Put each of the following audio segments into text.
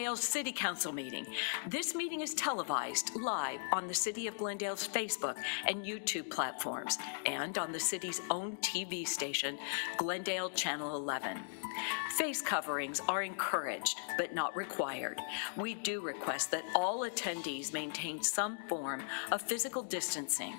Glendale City Council meeting. This meeting is televised live on the City of Glendale's Facebook and YouTube platforms and on the city's own TV station, Glendale Channel 11. Face coverings are encouraged but not required. We do request that all attendees maintain some form of physical distancing.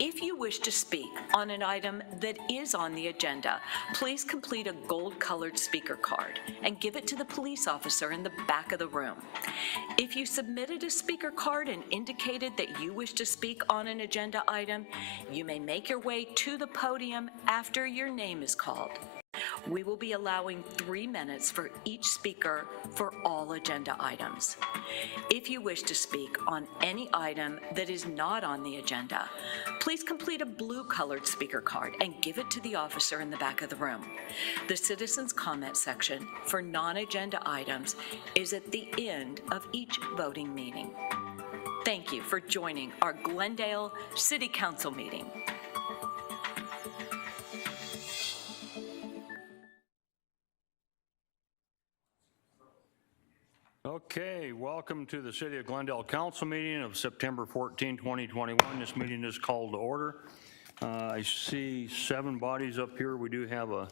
If you wish to speak on an item that is on the agenda, please complete a gold-colored speaker card and give it to the police officer in the back of the room. If you submitted a speaker card and indicated that you wish to speak on an agenda item, you may make your way to the podium after your name is called. We will be allowing 3 minutes for each speaker for all agenda items. If you wish to speak on any item that is not on the agenda, please complete a blue-colored speaker card and give it to the officer in the back of the room. The citizens' comment section for non-agenda items is at the end of each voting meeting. Thank you for joining our Glendale City Council meeting. Okay, welcome to the City of Glendale Council meeting of September 14, 2021. This meeting is called to order. I see 7 bodies up here. We do have a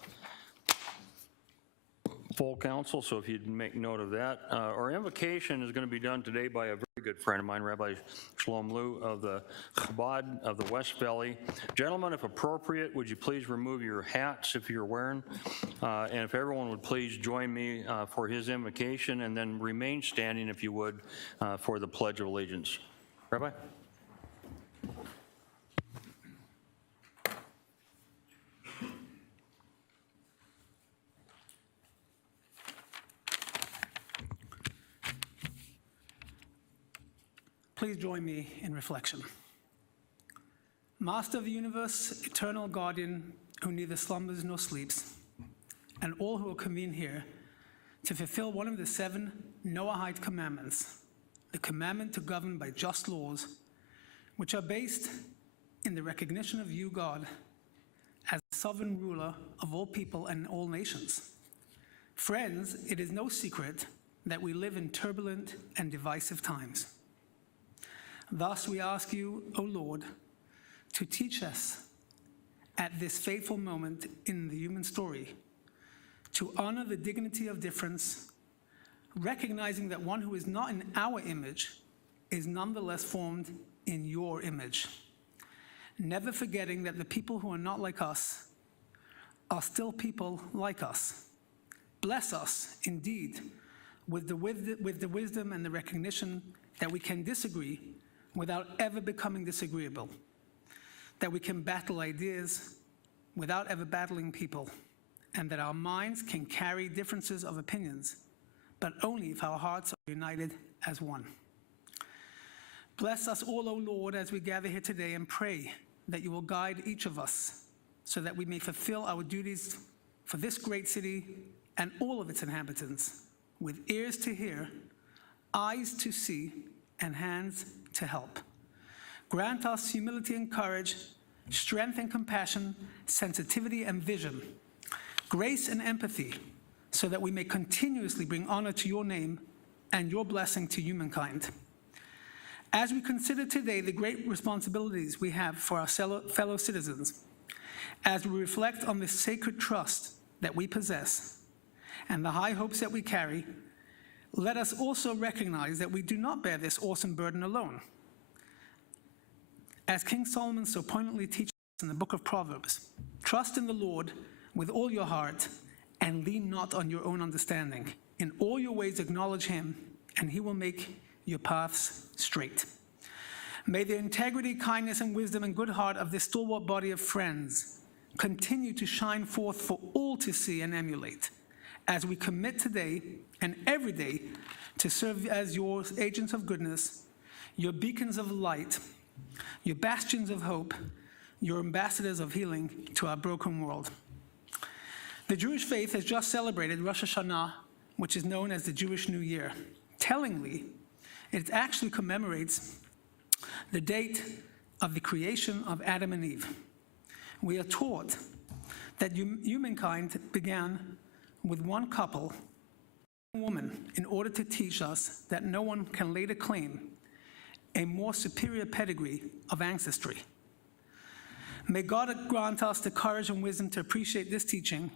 full council, so if you'd make note of that. Our invocation is going to be done today by a very good friend of mine, Rabbi Shalom Lu of the Chabad of the West Valley. Gentlemen, if appropriate, would you please remove your hats if you're wearing? And if everyone would please join me for his invocation, and then remain standing if you would for the Pledge of Allegiance. Rabbi? Please join me in reflection. Master of the universe, eternal guardian, who neither slumbers nor sleeps, and all who are convened here to fulfill one of the 7 Noahide commandments, the commandment to govern by just laws, which are based in the recognition of you, God, as the sovereign ruler of all people and all nations. Friends, it is no secret that we live in turbulent and divisive times. Thus, we ask you, O Lord, to teach us at this fateful moment in the human story to honor the dignity of difference, recognizing that one who is not in our image is nonetheless formed in your image. Never forgetting that the people who are not like us are still people like us. Bless us, indeed, with the wisdom and the recognition that we can disagree without ever becoming disagreeable, that we can battle ideas without ever battling people, and that our minds can carry differences of opinions, but only if our hearts are united as one. Bless us all, O Lord, as we gather here today, and pray that you will guide each of us so that we may fulfill our duties for this great city and all of its inhabitants, with ears to hear, eyes to see, and hands to help. Grant us humility and courage, strength and compassion, sensitivity and vision, grace and empathy, so that we may continuously bring honor to your name and your blessing to humankind. As we consider today the great responsibilities we have for our fellow citizens, as we reflect on the sacred trust that we possess and the high hopes that we carry, let us also recognize that we do not bear this awesome burden alone. As King Solomon so poignantly teaches us in the book of Proverbs, trust in the Lord with all your heart and lean not on your own understanding. In all your ways acknowledge him, and he will make your paths straight. May the integrity, kindness, and wisdom and good heart of this stalwart body of friends continue to shine forth for all to see and emulate, as we commit today and every day to serve as your agents of goodness, your beacons of light, your bastions of hope, your ambassadors of healing to our broken world. The Jewish faith has just celebrated Rosh Hashanah, which is known as the Jewish New Year. Tellingly, it actually commemorates the date of the creation of Adam and Eve. We are taught that humankind began with one couple, woman in order to teach us that no one can later claim a more superior pedigree of ancestry. May God grant us the courage and wisdom to appreciate this teaching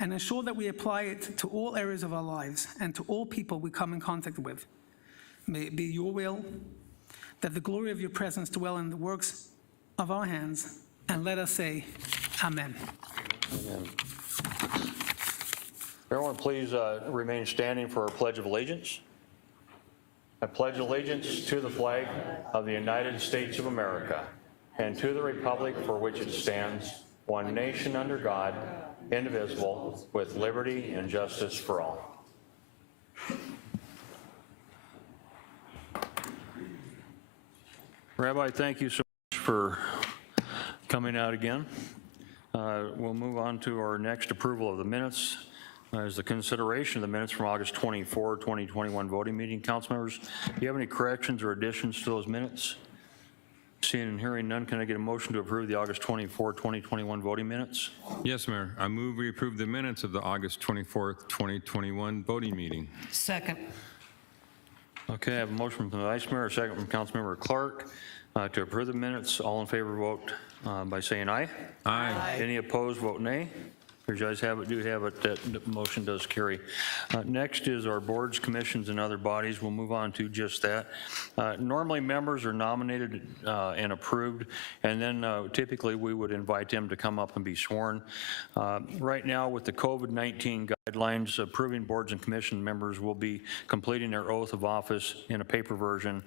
and ensure that we apply it to all areas of our lives and to all people we come in contact with. May it be your will that the glory of your presence dwell in the works of our hands, and let us say, Amen. Amen. Everyone, please remain standing for our Pledge of Allegiance. I pledge allegiance to the flag of the United States of America and to the republic for which it stands, one nation under God, indivisible, with liberty and justice for all. Rabbi, thank you so much for coming out again. We'll move on to our next approval of the minutes. Is the consideration of the minutes from August 24, 2021 voting meeting. Council members, do you have any corrections or additions to those minutes? Seeing and hearing none, can I get a motion to approve the August 24, 2021 voting minutes? Yes, Mayor. I move we approve the minutes of the August 24th, 2021 voting meeting. Second. Okay, I have a motion from the Vice Mayor, a second from Councilmember Clark to approve the minutes. All in favor vote by saying aye. Aye. Any opposed, vote nay. Here's your ayes have it, do have it, that motion does carry. Next is our boards, commissions, and other bodies. We'll move on to just that. Normally, members are nominated and approved, and then typically we would invite them to come up and be sworn. Right now, with the COVID-19 guidelines, approving boards and commission members will be completing their oath of office in a paper version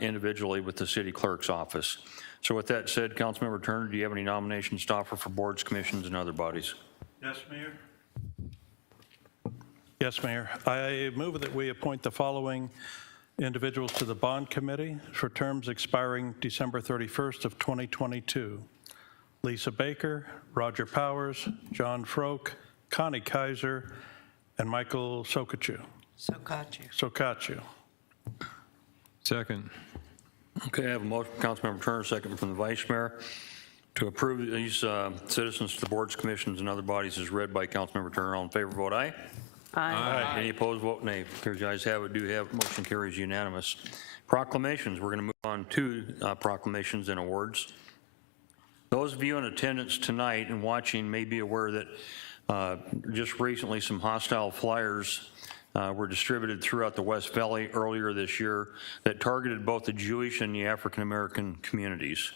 individually with the city clerk's office. So with that said, Councilmember Turner, do you have any nominations to offer for boards, commissions, and other bodies? Yes, Mayor. Yes, Mayor. I move that we appoint the following individuals to the Bond Committee for terms expiring December 31st of 2022. Lisa Baker, Roger Powers, John Froke, Connie Kaiser, and Michael Sokachu. Sokachu. Second. Okay, I have a motion from Councilmember Turner, second from the Vice Mayor, to approve these citizens to the boards, commissions, and other bodies as read by Councilmember Turner. All in favor, vote aye. Aye. Any opposed, vote nay. Here's your ayes have it, do have, motion carries unanimous. Proclamations, we're going to move on to proclamations and awards. Those of you in attendance tonight and watching may be aware that just recently some hostile flyers were distributed throughout the West Valley earlier this year that targeted both the Jewish and the African American communities.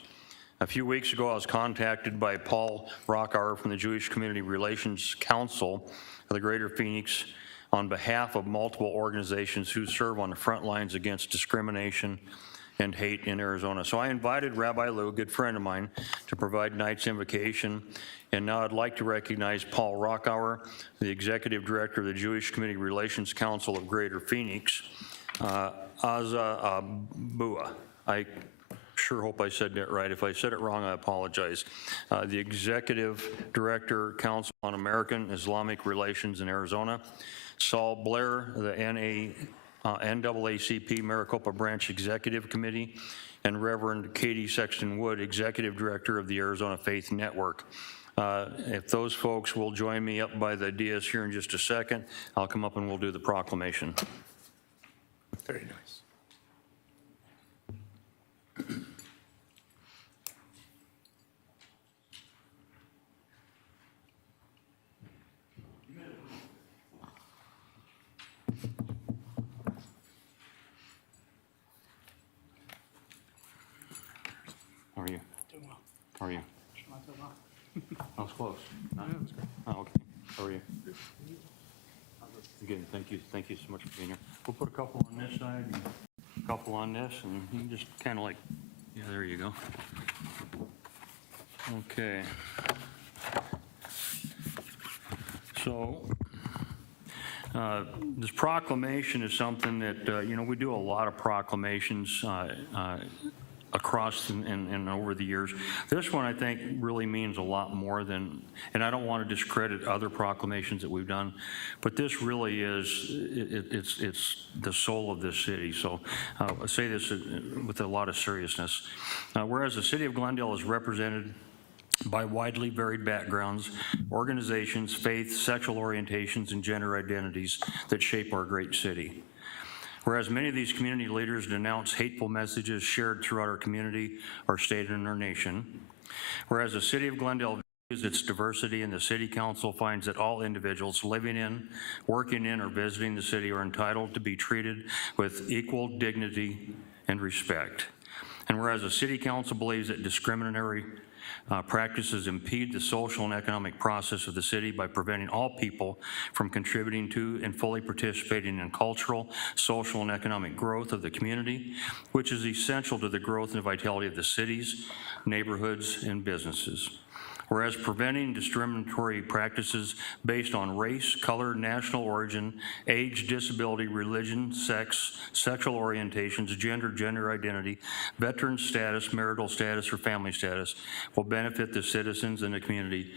A few weeks ago, I was contacted by Paul Rockauer from the Jewish Community Relations Council of the Greater Phoenix on behalf of multiple organizations who serve on the front lines against discrimination and hate in Arizona. So I invited Rabbi Lou, a good friend of mine, to provide tonight's invocation. And now I'd like to recognize Paul Rockauer, the Executive Director of the Jewish Community Relations Council of Greater Phoenix, Aza Bua. I sure hope I said that right. If I said it wrong, I apologize. The Executive Director, Council on American Islamic Relations in Arizona, Saul Blair, the NAACP Maricopa Branch Executive Committee, and Reverend Katie Sexton Wood, Executive Director of the Arizona Faith Network. If those folks will join me up by the dais here in just a second, I'll come up and we'll do the proclamation. Very nice. How are you? Doing well. How are you? Not so well. I was close. Oh, okay. How are you? Again, thank you so much for being here. We'll put a couple on this side and a couple on this, and you can just kind of like, yeah, there you go. Okay. So this proclamation is something that, we do a lot of proclamations across and over the years. This one, I think, really means a lot more than, and I don't want to discredit other proclamations that we've done, but this really is, it's the soul of this city. So I say this with a lot of seriousness. Whereas the city of Glendale is represented by widely varied backgrounds, organizations, faiths, sexual orientations, and gender identities that shape our great city. Whereas many of these community leaders denounce hateful messages shared throughout our community, our state, and our nation. Whereas the City of Glendale values its diversity, and the City Council finds that all individuals living in, working in, or visiting the city are entitled to be treated with equal dignity and respect. And whereas the City Council believes that discriminatory practices impede the social and economic process of the city by preventing all people from contributing to and fully participating in cultural, social, and economic growth of the community, which is essential to the growth and vitality of the cities, neighborhoods, and businesses. Whereas preventing discriminatory practices based on race, color, national origin, age, disability, religion, sex, sexual orientations, gender identity, veteran status, marital status, or family status will benefit the citizens and the community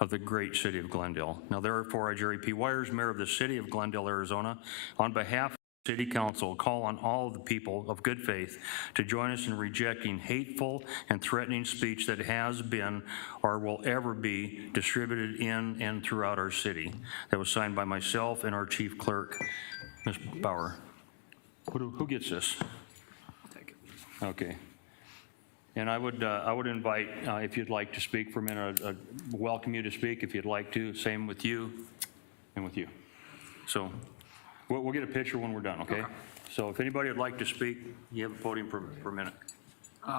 of the great city of Glendale. Now therefore, I, Jerry P. Wires, Mayor of the City of Glendale, Arizona, on behalf of City Council, call on all of the people of good faith to join us in rejecting hateful and threatening speech that has been or will ever be distributed in and throughout our city. That was signed by myself and our Chief Clerk, Ms. Bauer. Who gets this? I'll take it. Okay. And I would invite, if you'd like to speak for a minute, welcome you to speak if you'd like to. Same with you and with you. So. We'll get a picture when we're done, okay? So if anybody would like to speak, you have a podium for a minute. We're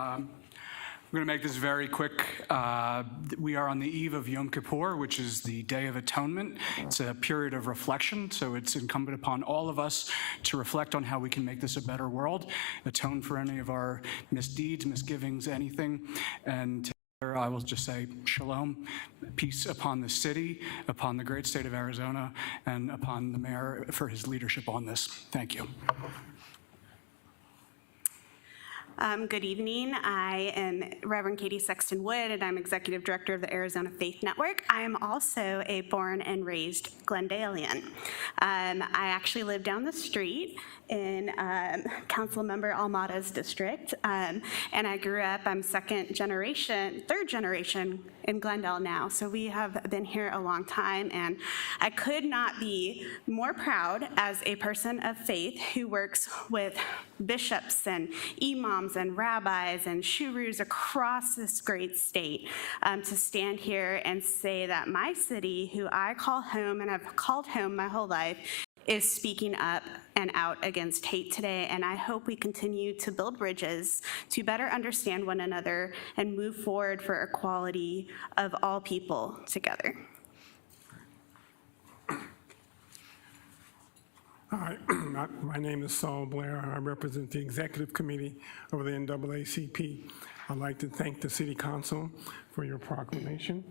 going to make this very quick. We are on the eve of Yom Kippur, which is the Day of Atonement. It's a period of reflection, so it's incumbent upon all of us to reflect on how we can make this a better world, atone for any of our misdeeds, misgivings, anything, and I will just say shalom, peace upon the city, upon the great state of Arizona, and upon the mayor for his leadership on this. Thank you. Good evening. I am Reverend Katie Sexton Wood, and I'm Executive Director of the Arizona Faith Network. I am also a born and raised Glendalean. I actually live down the street in Councilmember Almada's district, and I grew up, I'm third generation in Glendale now, so we have been here a long time, and I could not be more proud as a person of faith who works with bishops and imams and rabbis and shurus across this great state to stand here and say that my city, who I call home and I've called home my whole life, is speaking up and out against hate today, and I hope we continue to build bridges to better understand one another and move forward for equality of all people together. Hi, my name is Saul Blair. I represent the Executive Committee of the NAACP. I'd like to thank the City Council for your proclamation,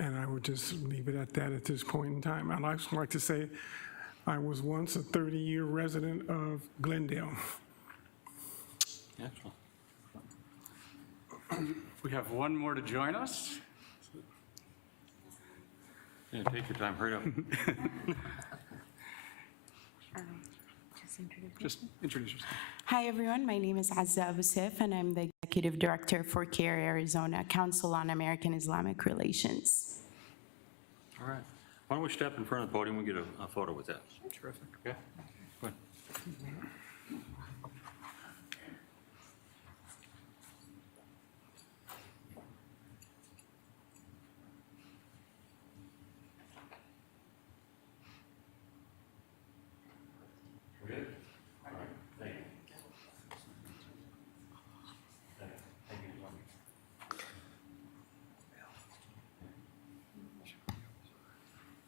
and I would just leave it at that at this point in time. I'd also like to say I was once a 30-year resident of Glendale. Excellent. We have one more to join us. Yeah, take your time, hurry up. Just introduce yourself. Hi, everyone. My name is Azza Abu Sif, and I'm the Executive Director for CARE Arizona, Council on American Islamic Relations. All right. Why don't we step in front of the podium and get a photo with that? Terrific. Okay. Go ahead.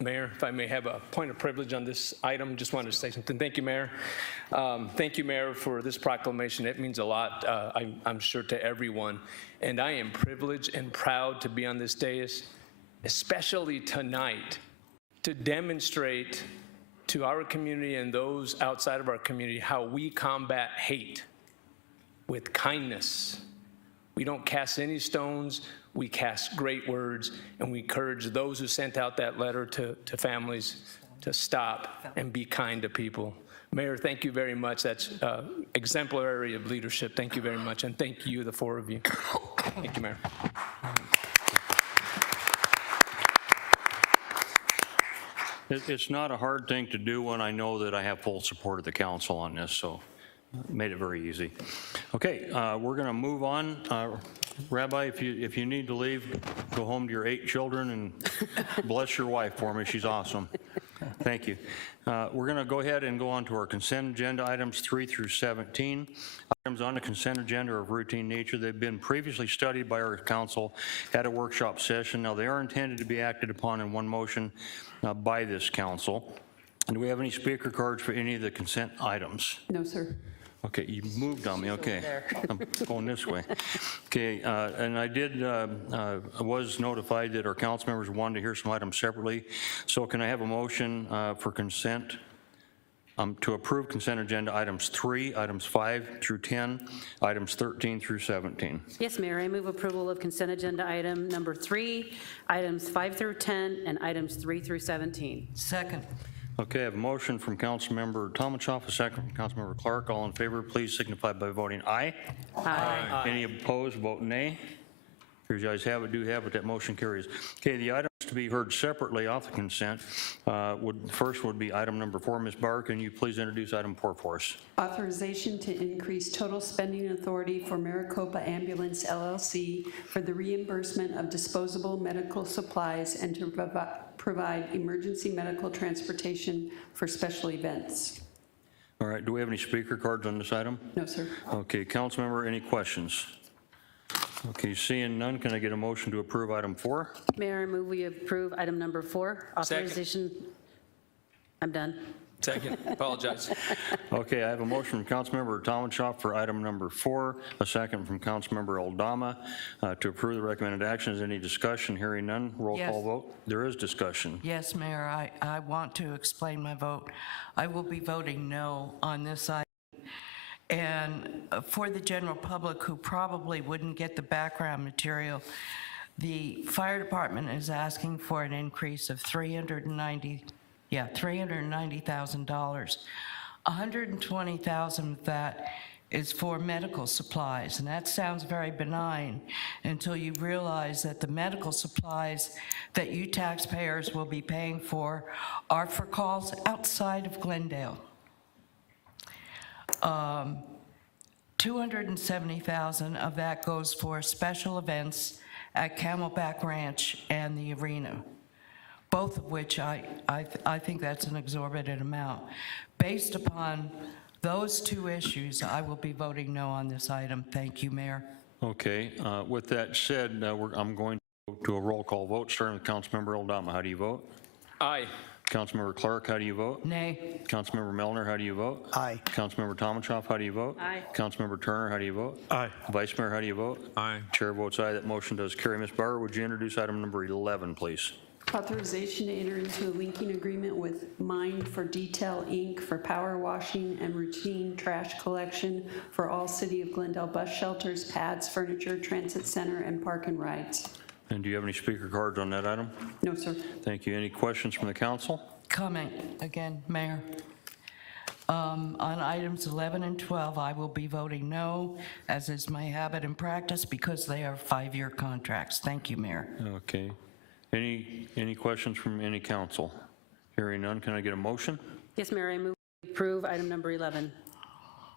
Mayor, if I may have a point of privilege on this item, just wanted to say something. Thank you, Mayor. Thank you, Mayor, for this proclamation. It means a lot, I'm sure, to everyone. And I am privileged and proud to be on this dais, especially tonight, to demonstrate to our community and those outside of our community how we combat hate with kindness. We don't cast any stones. We cast great words, and we encourage those who sent out that letter to families to stop and be kind to people. Mayor, thank you very much. That's exemplary of leadership. Thank you very much, and thank you, the four of you. Thank you, Mayor. It's not a hard thing to do when I know that I have full support of the council on this, so made it very easy. Okay, we're going to move on. Rabbi, if you need to leave, go home to your 8 children and bless your wife for me. She's awesome. Thank you. We're going to go ahead and go on to our consent agenda items 3 through 17. Items on the consent agenda are of routine nature. They've been previously studied by our council at a workshop session. Now, they are intended to be acted upon in one motion by this council. And do we have any speaker cards for any of the consent items? No, sir. Okay, you moved on me, okay. I'm going this way. Okay, and I was notified that our council members wanted to hear some items separately. So can I have a motion for consent, to approve consent agenda items 3, items 5 through 10, items 13 through 17? Yes, Mayor, I move approval of consent agenda item number 3, items 5 through 10, and items 3 through 17. Second. Okay, I have a motion from Councilmember Tomachoff, a second from Councilmember Clark. All in favor, please signify by voting aye. Aye. Any opposed, vote nay. Here you guys have it, do have it, that motion carries. Okay, the items to be heard separately off the consent first would be item number 4. Ms. Barr, can you please introduce item 4 for us? Authorization to increase total spending authority for Maricopa Ambulance LLC for the reimbursement of disposable medical supplies and to provide emergency medical transportation for special events. All right, do we have any speaker cards on this item? No, sir. Okay, Councilmember, any questions? Okay, seeing none, can I get a motion to approve item 4? Mayor, I move we approve item number 4, authorization. I'm done. Second. Apologize. Okay, I have a motion from Councilmember Tomachoff for item number 4, a second from Councilmember Aldama to approve the recommended actions. Any discussion? Hearing none, roll call vote. There is discussion. Yes, Mayor, I want to explain my vote. I will be voting no on this item. And for the general public who probably wouldn't get the background material, the fire department is asking for an increase of $390,000. $120,000 of that is for medical supplies, and that sounds very benign until you realize that the medical supplies that you taxpayers will be paying for are for calls outside of Glendale. $270,000 of that goes for special events at Camelback Ranch and the arena, both of which I think that's an exorbitant amount. Based upon those 2 issues, I will be voting no on this item. Thank you, Mayor. Okay, with that said, I'm going to go to a roll call vote, starting with Councilmember Aldama. How do you vote? Aye. Councilmember Clark, how do you vote? Nay. Councilmember Melner, how do you vote? Aye. Councilmember Tomachoff, how do you vote? Aye. Councilmember Turner, how do you vote? Aye. Vice Mayor, how do you vote? Aye. Chair votes aye. That motion does carry. Ms. Barr, would you introduce item number 11, please? Authorization to enter into a linking agreement with Mind for Detail, Inc. for power washing and routine trash collection for all City of Glendale bus shelters, pads, furniture, transit center, and park and rides. And do you have any speaker cards on that item? No, sir. Thank you. Any questions from the council? Comment again, Mayor. On items 11 and 12, I will be voting no, as is my habit and practice, because they are 5-year contracts. Thank you, Mayor. Okay. Any questions from any council? Hearing none, can I get a motion? Yes, Mayor, I move we approve item number 11.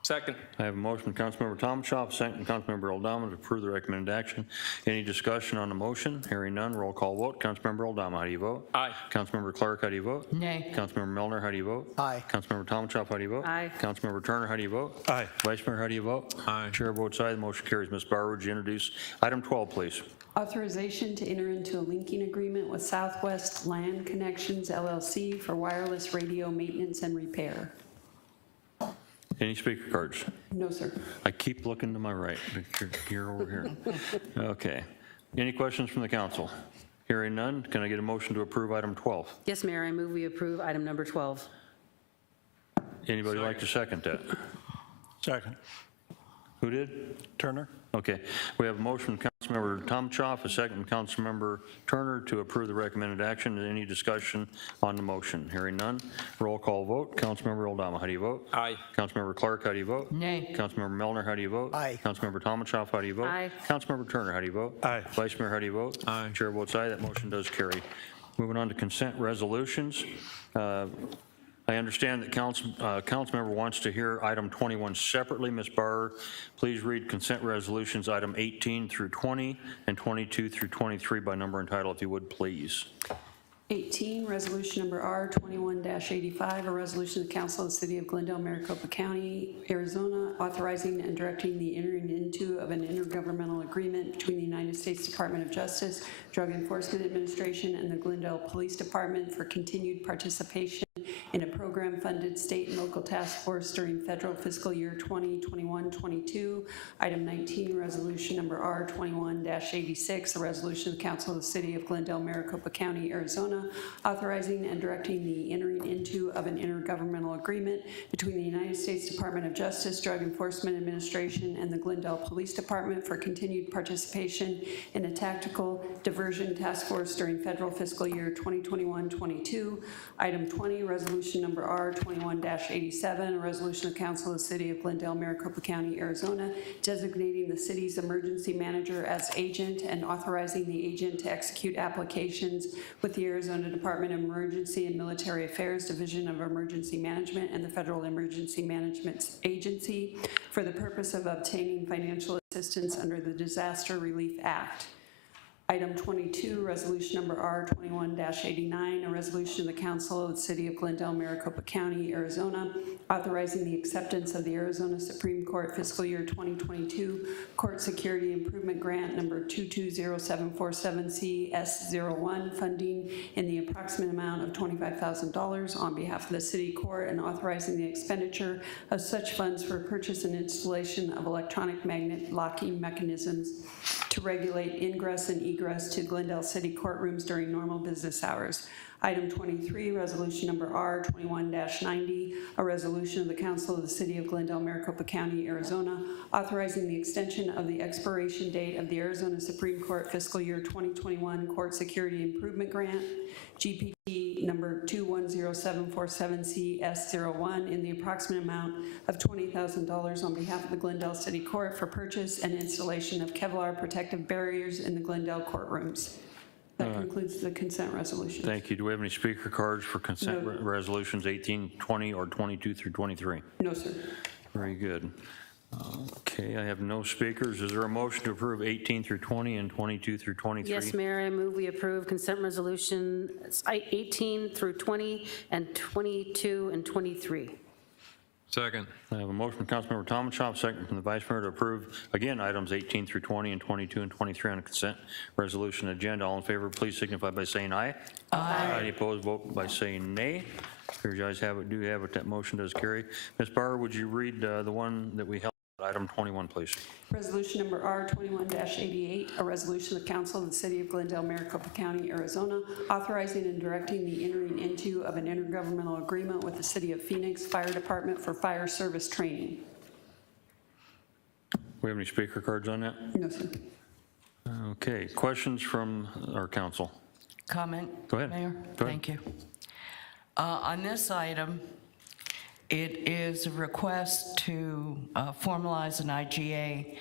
Second. I have a motion from Councilmember Tomachoff, second from Councilmember Aldama to approve the recommended action. Any discussion on the motion? Hearing none, roll call vote. Councilmember Aldama, how do you vote? Aye. Councilmember Clark, how do you vote? Nay. Councilmember Melner, how do you vote? Aye. Councilmember Tomachoff, how do you vote? Aye. Councilmember Turner, how do you vote? Aye. Vice Mayor, how do you vote? Aye. Chair votes aye. The motion carries. Ms. Barr, would you introduce item 12, please? Authorization to enter into a linking agreement with Southwest Land Connections LLC for wireless radio maintenance and repair. Any speaker cards? No, sir. I keep looking to my right, but you're over here. Okay. Any questions from the council? Hearing none, can I get a motion to approve item 12? Yes, Mayor, I move we approve item number 12. Anybody like to second that? Second. Who did? Turner? Okay. We have a motion from Councilmember Tomachoff, a second from Councilmember Turner to approve the recommended action. Any discussion on the motion? Hearing none. Roll call vote. Councilmember Aldama, how do you vote? Aye. Councilmember Clark, how do you vote? Nay. Councilmember Melner, how do you vote? Aye. Councilmember Tomachoff, how do you vote? Aye. Councilmember Turner, how do you vote? Aye. Vice Mayor, how do you vote? Aye. Chair votes aye. That motion does carry. Moving on to consent resolutions. I understand that council member wants to hear item 21 separately. Ms. Barr, please read consent resolutions item 18 through 20 and 22 through 23 by number and title, if you would, please. 18, resolution number R21-85, a resolution of the Council of the City of Glendale, Maricopa County, Arizona, authorizing and directing the entering into of an intergovernmental agreement between the United States Department of Justice, Drug Enforcement Administration, and the Glendale Police Department for continued participation in a program-funded state and local task force during federal fiscal year 2021-22. Item 19, resolution number R21-86, a resolution of the Council of the City of Glendale, Maricopa County, Arizona, authorizing and directing the entering into of an intergovernmental agreement between the United States Department of Justice, Drug Enforcement Administration, and the Glendale Police Department for continued participation in a tactical diversion task force during federal fiscal year 2021-22. Item 20, resolution number R21-87, a resolution of Council of the City of Glendale, Maricopa County, Arizona, designating the city's emergency manager as agent and authorizing the agent to execute applications with the Arizona Department of Emergency and Military Affairs Division of Emergency Management and the Federal Emergency Management Agency for the purpose of obtaining financial assistance under the Disaster Relief Act. Item 22, resolution number R21-89, a resolution of the Council of the City of Glendale, Maricopa County, Arizona, authorizing the acceptance of the Arizona Supreme Court fiscal year 2022 Court Security Improvement Grant number 220747CS01 funding in the approximate amount of $25,000 on behalf of the City Court and authorizing the expenditure of such funds for purchase and installation of electronic magnet locking mechanisms to regulate ingress and egress to Glendale City courtrooms during normal business hours. Item 23, resolution number R21-90, a resolution of the Council of the City of Glendale, Maricopa County, Arizona, authorizing the extension of the expiration date of the Arizona Supreme Court fiscal year 2021 Court Security Improvement Grant, GPT number 210747CS01, in the approximate amount of $20,000 on behalf of the Glendale City Court for purchase and installation of Kevlar protective barriers in the Glendale courtrooms. That concludes the consent resolution. Thank you. Do we have any speaker cards for consent resolutions 18, 20, or 22 through 23? No, sir. Very good. Okay, I have no speakers. Is there a motion to approve 18 through 20 and 22 through 23? Yes, Mayor, I move we approve consent resolution 18 through 20 and 22 and 23. Second. I have a motion from Councilmember Tomenchov, second from the Vice Mayor to approve, again, items 18 through 20 and 22 and 23 on the consent resolution agenda. All in favor, please signify by saying aye. Aye. Any opposed, vote by saying nay. Here, you guys have it, do have it, that motion does carry. Ms. Barr, would you read the one that we held, item 21, please? Resolution number R21-88, a resolution of the Council of the City of Glendale, Maricopa County, Arizona, authorizing and directing the entering into of an intergovernmental agreement with the City of Phoenix Fire Department for fire service training. We have any speaker cards on that? No, sir. Okay, questions from our council? Comment? Go ahead. Mayor? Go ahead. Thank you. On this item, it is a request to formalize an IGA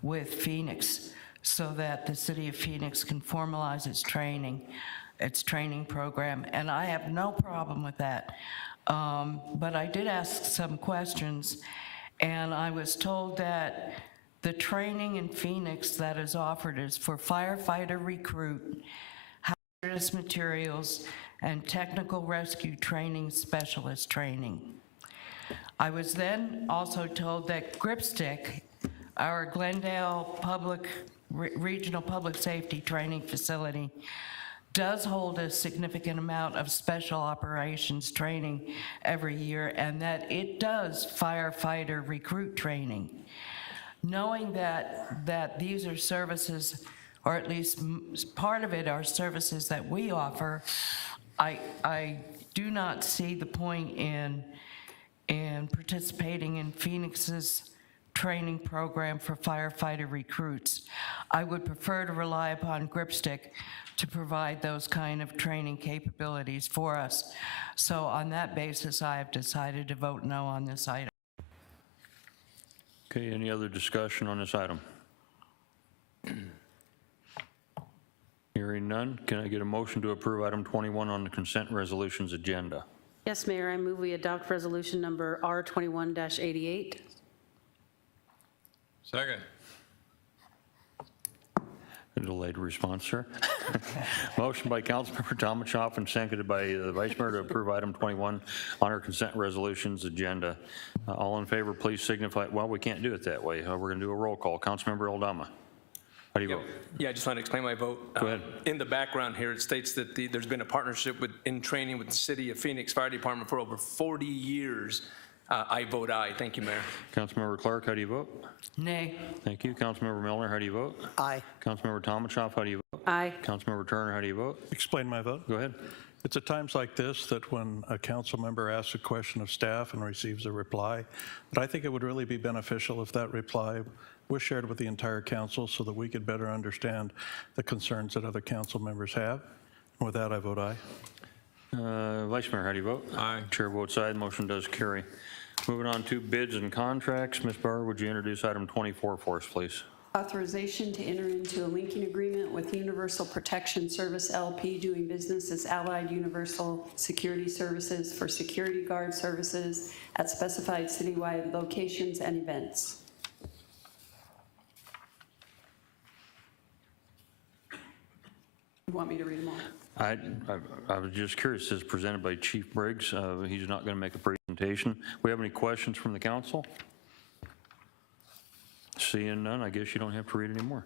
with Phoenix so that the city of Phoenix can formalize its training program, and I have no problem with that. But I did ask some questions, and I was told that the training in Phoenix that is offered is for firefighter recruit, hazardous materials, and technical rescue training specialist training. I was then also told that Gripstick, our Glendale Regional Public Safety Training Facility, does hold a significant amount of special operations training every year, and that it does firefighter recruit training. Knowing that these are services, or at least part of it are services that we offer, I do not see the point in participating in Phoenix's training program for firefighter recruits. I would prefer to rely upon Gripstick to provide those kind of training capabilities for us. So on that basis, I have decided to vote no on this item. Okay, any other discussion on this item? Hearing Hearing none, can I get a motion to approve item 21 on the consent resolutions agenda? Yes, Mayor, I move we adopt resolution number R21-88. Second. A delayed response, sir. Motion by Councilmember Tomachoff and seconded by the Vice Mayor to approve item 21 on our consent resolutions agenda. All in favor, please signify. Well, we can't do it that way. We're going to do a roll call. Councilmember Aldama. How do you vote? Yeah, I just want to explain my vote. Go ahead. In the background here, it states that there's been a partnership in training with the City of Phoenix Fire Department for over 40 years. I vote aye. Thank you, Mayor. Councilmember Clark, how do you vote? Nay. Thank you. Councilmember Milner, how do you vote? Aye. Councilmember Tomachoff, how do you vote? Aye. Councilmember Turner, how do you vote? Explain my vote. Go ahead. It's at times like this that when a council member asks a question of staff and receives a reply, that I think it would really be beneficial if that reply was shared with the entire council so that we could better understand the concerns that other council members have. And with that, I vote aye. Vice Mayor, how do you vote? Aye. Chair votes aye. The motion does carry. Moving on to bids and contracts. Ms. Barr, would you introduce item 24 for us, please? Authorization to enter into a linking agreement with Universal Protection Service LP doing business as Allied Universal Security Services for security guard services at specified citywide locations and events. You want me to read them all? I was just curious. This is presented by Chief Briggs. He's not going to make a presentation. We have any questions from the council? Seeing none, I guess you don't have to read anymore.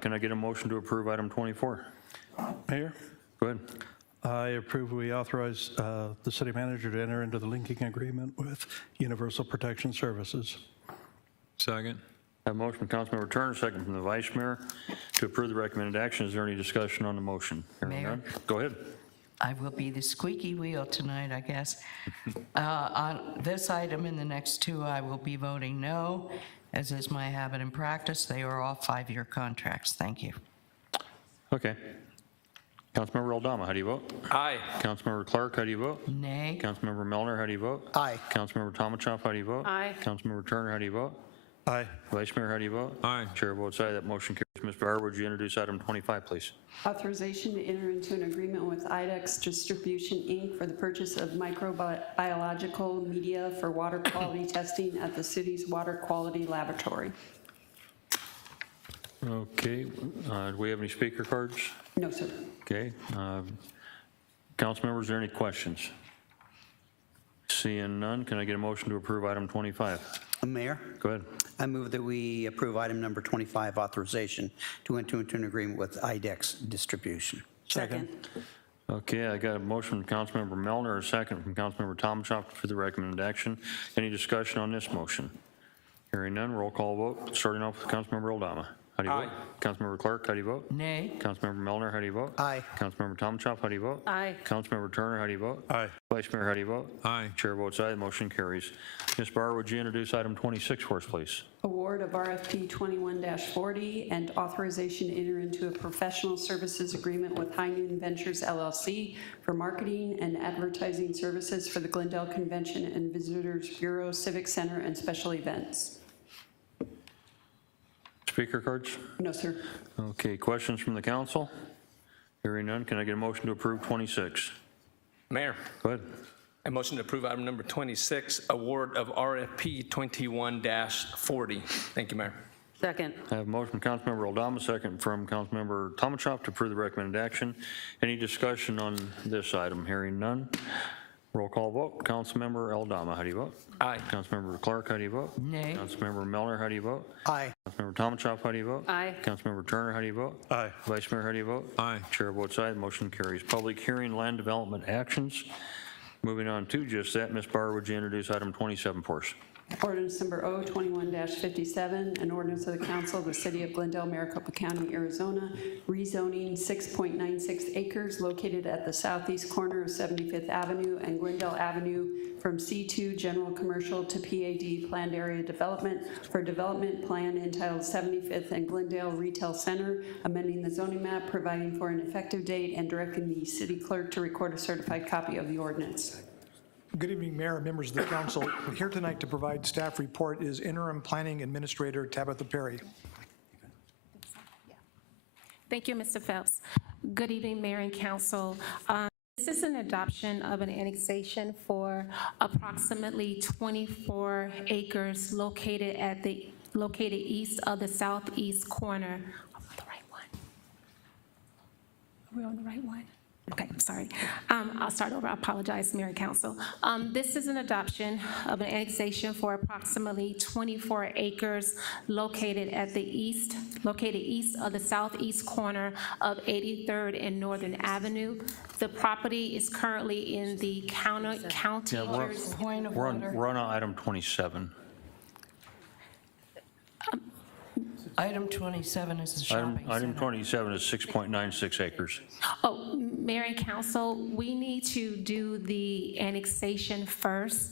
Can I get a motion to approve item 24? Mayor, Go ahead. I approve we authorize the city manager to enter into the linking agreement with Universal Protection Services. Second. I have a motion from Councilmember Turner, second from the Vice Mayor, to approve the recommended action. Is there any discussion on the motion? Hearing Mayor. none. Go ahead. I will be the squeaky wheel tonight, I guess. On this item and the next two, I will be voting no, as is my habit and practice. They are all 5-year contracts. Thank you. Okay. Councilmember Aldama, how do you vote? Aye. Councilmember Clark, how do you vote? Nay. Councilmember Milner, how do you vote? Aye. Councilmember Tomachoff, how do you vote? Aye. Councilmember Turner, how do you vote? Aye. Vice Mayor, how do you vote? Aye. Chair votes aye. That motion carries. Mr. Barr, would you introduce item 25, please? Authorization to enter into an agreement with IDEX Distribution, Inc. for the purchase of microbiological media for water quality testing at the city's water quality laboratory. Okay. Do we have any speaker cards? No, sir. Okay. Council members, are there any questions? Seeing none, can I get a motion to approve item 25? Mayor, Go ahead. I move that we approve item number 25, authorization to enter into an agreement with IDEX Distribution. Second. Okay, I got a motion from Councilmember Milner, a second from Councilmember Tomachoff for the recommended action. Any discussion on this motion? Hearing none, roll call vote, starting off with Councilmember Aldama. How do you vote? Councilmember Clark, how do you vote? Nay. Councilmember Milner, how do you vote? Aye. Councilmember Tomachoff, how do you vote? Aye. Councilmember Turner, how do you vote? Aye. Vice Mayor, how do you vote? Aye. Chair votes aye, the motion carries. Ms. Barr, would you introduce item 26 for us, please? Award of RFP 21-40 and authorization to enter into a professional services agreement with High Noon Ventures LLC for marketing and advertising services for the Glendale Convention and Visitors Bureau, Civic Center, and special events. Speaker cards? No, sir. Okay, questions from the council? Hearing none, can I get a motion to approve 26? Mayor, Go ahead. I motion to approve item number 26, award of RFP 21-40. Thank you, Mayor. Second. I have a motion from Councilmember Aldama, second from Councilmember Tomachoff to approve the recommended action. Any discussion on this item? Hearing none. Roll call vote. Councilmember Aldama, how do you vote? Aye. Councilmember Clark, how do you vote? Nay. Councilmember Milner, how do you vote? Aye. Councilmember Tomachoff, how do you vote? Aye. Councilmember Turner, how do you vote? Aye. Vice Mayor, how do you vote? Aye. Chair votes aye, the motion carries. Public hearing, land development actions. Moving on to just that, Ms. Barr, would you introduce item 27 for us? Ordinance number O21-57, an ordinance of the Council of the City of Glendale, Maricopa County, Arizona, rezoning 6.96 acres located at the southeast corner of 75th Avenue and Glendale Avenue from C2 General Commercial to PAD Planned Area Development for development plan entitled 75th and Glendale Retail Center, amending the zoning map, providing for an effective date, and directing the city clerk to record a certified copy of the ordinance. Good evening, Mayor and members of the council. Here tonight to provide staff report is Interim Planning Administrator Tabitha Perry. Thank you, Mr. Phelps. Good evening, Mayor and Council. This is an adoption of an annexation for approximately 24 acres located east of the southeast corner. Are we on the right one? Are we on the right one? Okay, I'm sorry. I'll start over. I apologize, Mayor and Council. This is an adoption of an annexation for approximately 24 acres located east of the southeast corner of 83rd and Northern Avenue. The property is currently in the county. Yeah, we're on item 27. Item 27 is the shopping center. Item 27 is 6.96 acres. Oh, Mayor and Council, we need to do the annexation first.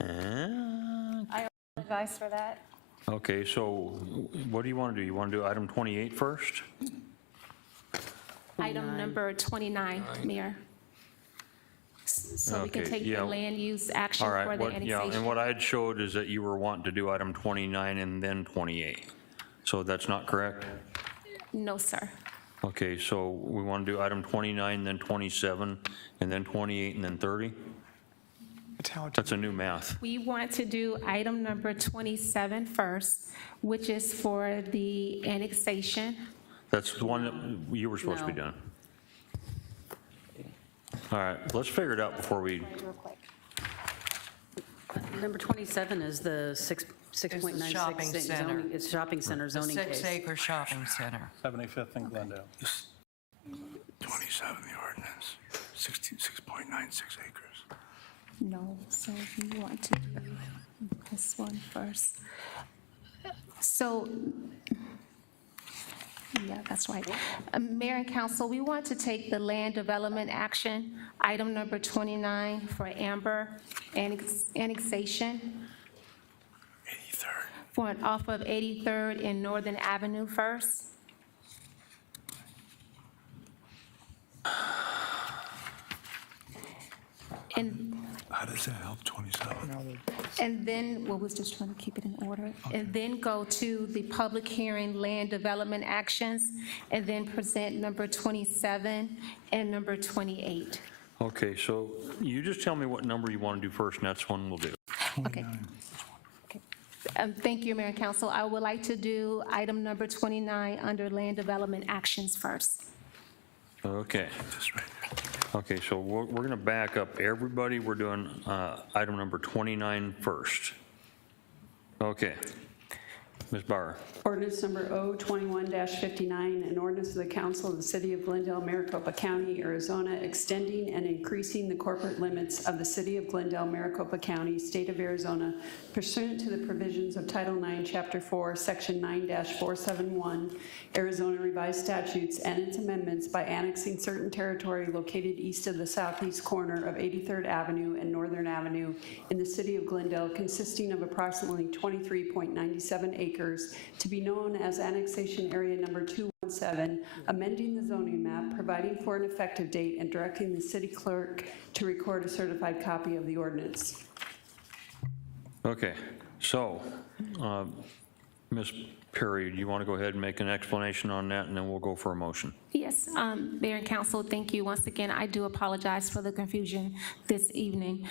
I apologize for that. Okay, so what do you want to do? You want to do item 28 first? Item number 29, Mayor. So we can Okay, take yeah. the land use action All right, for the yeah, annexation. and what I had showed is that you were wanting to do item 29 and then 28. So that's not correct? No, sir. Okay, so we want to do item 29, then 27, and then 28, and then 30? That's a new math. We want to do item number 27 first, which is for the annexation. That's the one that you were supposed to be doing. All right, let's figure it out before we, Number 27 is the 6.96 shopping center. zoning, it's shopping center zoning The case. 6-acre shopping center. 75th and Glendale. 27, the ordinance, 6.96 acres. No, so you want to do this one first. So, yeah, that's right. Mayor and Council, we want to take the land development action, item number 29 for Amber annexation. 83rd. For an off of 83rd and Northern Avenue first. And How does that help 27? And then, well, we're just trying to keep it in order. And then go to the public hearing land development actions, and then present number 27 and number 28. okay, so you just tell me what number you want to do first, and that's one we'll do. Okay. Thank you, Mayor and Council. I would like to do item number 29 under land development actions first. Okay. Okay, so we're going to back up everybody. We're doing item number 29 first. Okay. Ms. Bauer. Ordinance number O21-59, an ordinance of the Council of the City of Glendale, Maricopa County, Arizona, extending and increasing the corporate limits of the City of Glendale, Maricopa County, State of Arizona, pursuant to the provisions of Title IX, Chapter 4, Section 9-471, Arizona Revised Statutes, and its amendments by annexing certain territory located east of the southeast corner of 83rd Avenue and Northern Avenue in the City of Glendale, consisting of approximately 23.97 acres, to be known as Annexation Area Number 217, amending the zoning map, providing for an effective date, and directing the city clerk to record a certified copy of the ordinance. Okay, so, Ms. Perry, do you want to go ahead and make an explanation on that, and then we'll go for a motion? Yes, Mayor and Council, thank you. Once again, I do apologize for the confusion this evening.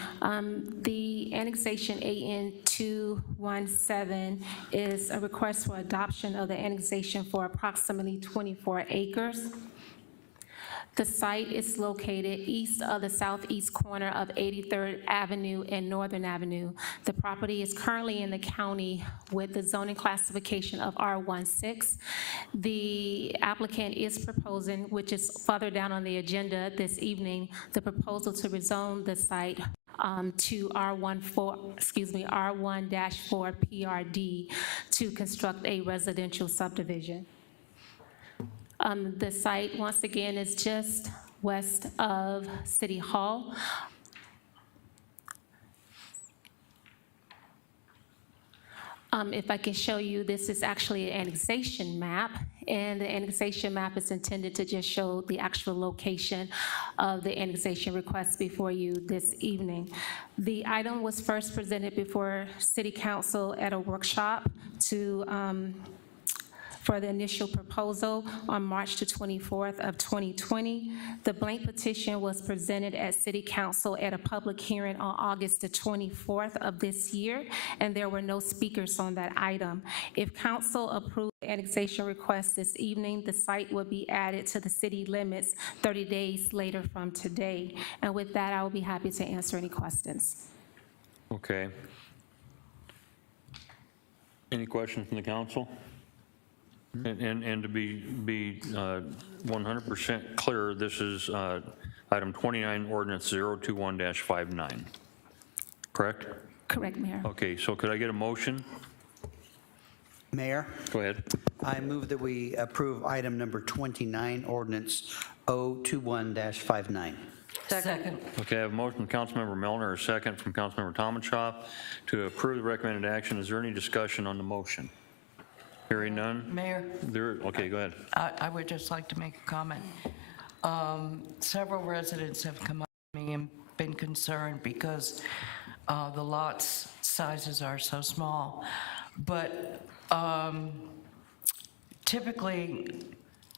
The annexation AN 217 is a request for adoption of the annexation for approximately 24 acres. The site is located east of the southeast corner of 83rd Avenue and Northern Avenue. The property is currently in the county with the zoning classification of R16. The applicant is proposing, which is further down on the agenda this evening, the proposal to rezone the site to R1-4 PRD to construct a residential subdivision. The site, once again, is just west of City Hall. If I can show you, this is actually an annexation map, and the annexation map is intended to just show the actual location of the annexation request before you this evening. The item was first presented before City Council at a workshop to for the initial proposal on March the 24th of 2020. The blank petition was presented at City Council at a public hearing on August the 24th of this year, and there were no speakers on that item. If council approved the annexation request this evening, the site would be added to the city limits 30 days later from today. And with that, I will be happy to answer any questions. Okay. Any questions from the council? And to be 100% clear, this is item 29, ordinance 021-59, correct? Correct, Mayor. Okay, so could I get a motion? Mayor, Go ahead. I move that we approve item number 29, ordinance 021-59. Second. Okay, I have a motion from Councilmember Melner, a second from Councilmember Tomachoff to approve the recommended action. Is there any discussion on the motion? Hearing none? Mayor? Okay, go ahead. I would just like to make a comment. Several residents have come up to me and been concerned because the lots sizes are so small. But typically,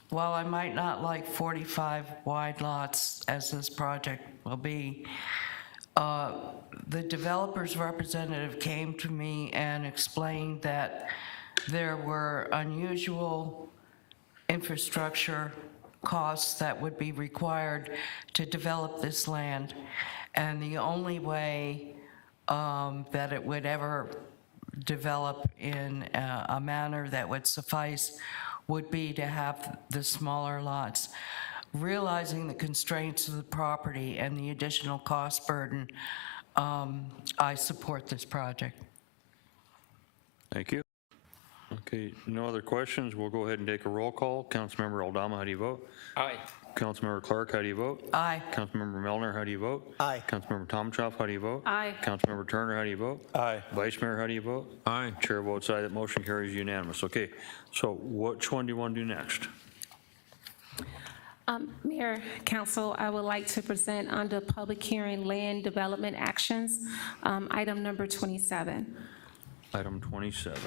while I might not like 45 wide lots, as this project will be, the developer's representative came to me and explained that there were unusual infrastructure costs that would be required to develop this land, and the only way that it would ever develop in a manner that would suffice would be to have the smaller lots. Realizing the constraints of the property and the additional cost burden, I support this project. Thank you. Okay, no other questions. We'll go ahead and take a roll call. Councilmember Aldama, how do you vote? Aye. Councilmember Clark, how do you vote? Aye. Councilmember Melner, how do you vote? Aye. Councilmember Tomachoff, how do you vote? Aye. Councilmember Turner, how do you vote? Aye. Vice Mayor, how do you vote? Aye. Chair votes aye. That motion carries unanimous. Okay, so which one do you want to do next? Mayor, Council, I would like to present under public hearing land development actions, item number 27. Item 27.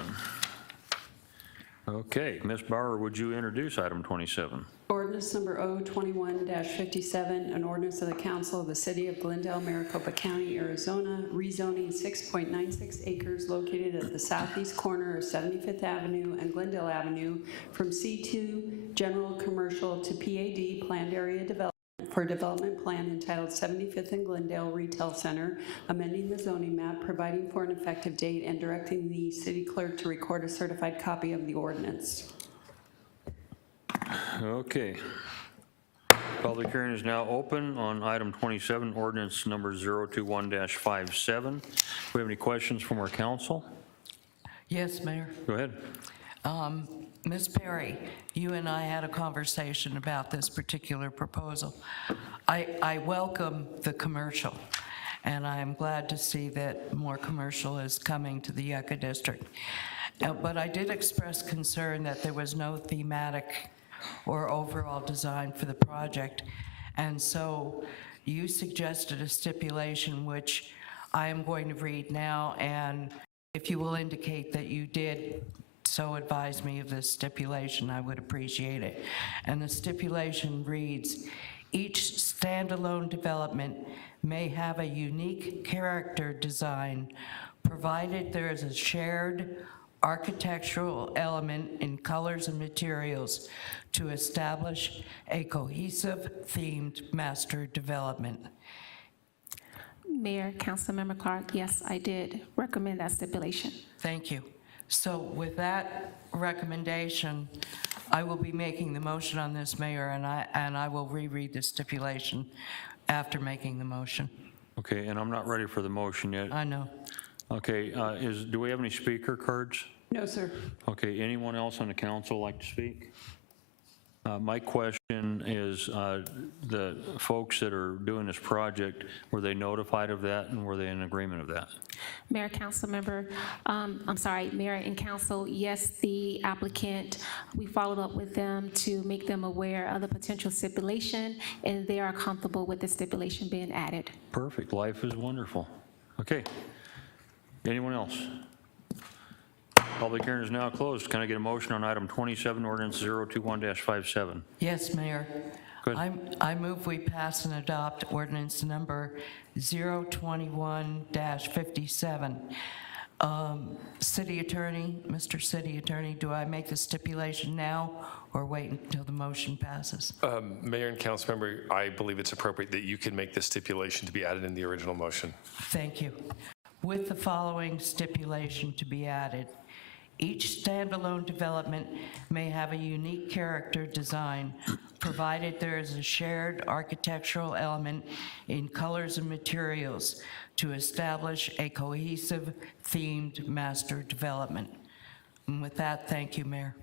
Okay, Ms. Bauer, would you introduce item 27? Ordinance number 021-57, an ordinance of the Council of the City of Glendale, Maricopa County, Arizona, rezoning 6.96 acres located at the southeast corner of 75th Avenue and Glendale Avenue from C2 General Commercial to PAD Planned Area Development for development plan entitled 75th and Glendale Retail Center, amending the zoning map, providing for an effective date, and directing the city clerk to record a certified copy of the ordinance. Okay. Public hearing is now open on item 27, ordinance number 021-57. Do we have any questions from our council? Yes, Mayor. Go ahead. Ms. Perry, you and I had a conversation about this particular proposal. I welcome the commercial, and I am glad to see that more commercial is coming to the Yucca District. But I did express concern that there was no thematic or overall design for the project, and so you suggested a stipulation which I am going to read now, and if you will indicate that you did so advise me of this stipulation, I would appreciate it. And the stipulation reads, each standalone development may have a unique character design provided there is a shared architectural element in colors and materials to establish a cohesive themed master development. Mayor, Councilmember Clark, yes, I did recommend that stipulation. Thank you. So with that recommendation, I will be making the motion on this, Mayor, and I will reread the stipulation after making the motion. Okay, and I'm not ready for the motion yet. I know. Okay, do we have any speaker cards? No, sir. Okay, anyone else on the council like to speak? My question is, the folks that are doing this project, were they notified of that and were they in agreement of that? Mayor, Councilmember, Mayor and Council, yes, the applicant, we followed up with them to make them aware of the potential stipulation, and they are comfortable with the stipulation being added. Perfect, life is wonderful. Okay, anyone else? Public hearing is now closed. Can I get a motion on item 27, ordinance 021-57? Yes, Mayor. Good. I move we pass and adopt ordinance number 021-57. City Attorney, Mr. City Attorney, do I make the stipulation now or wait until the motion passes? Mayor and council member, I believe it's appropriate that you can make the stipulation to be added in the original motion. Thank you. With the following stipulation to be added, each standalone development may have a unique character design, provided there is a shared architectural element in colors and materials to establish a cohesive, themed master development. And with that, thank you, Mayor.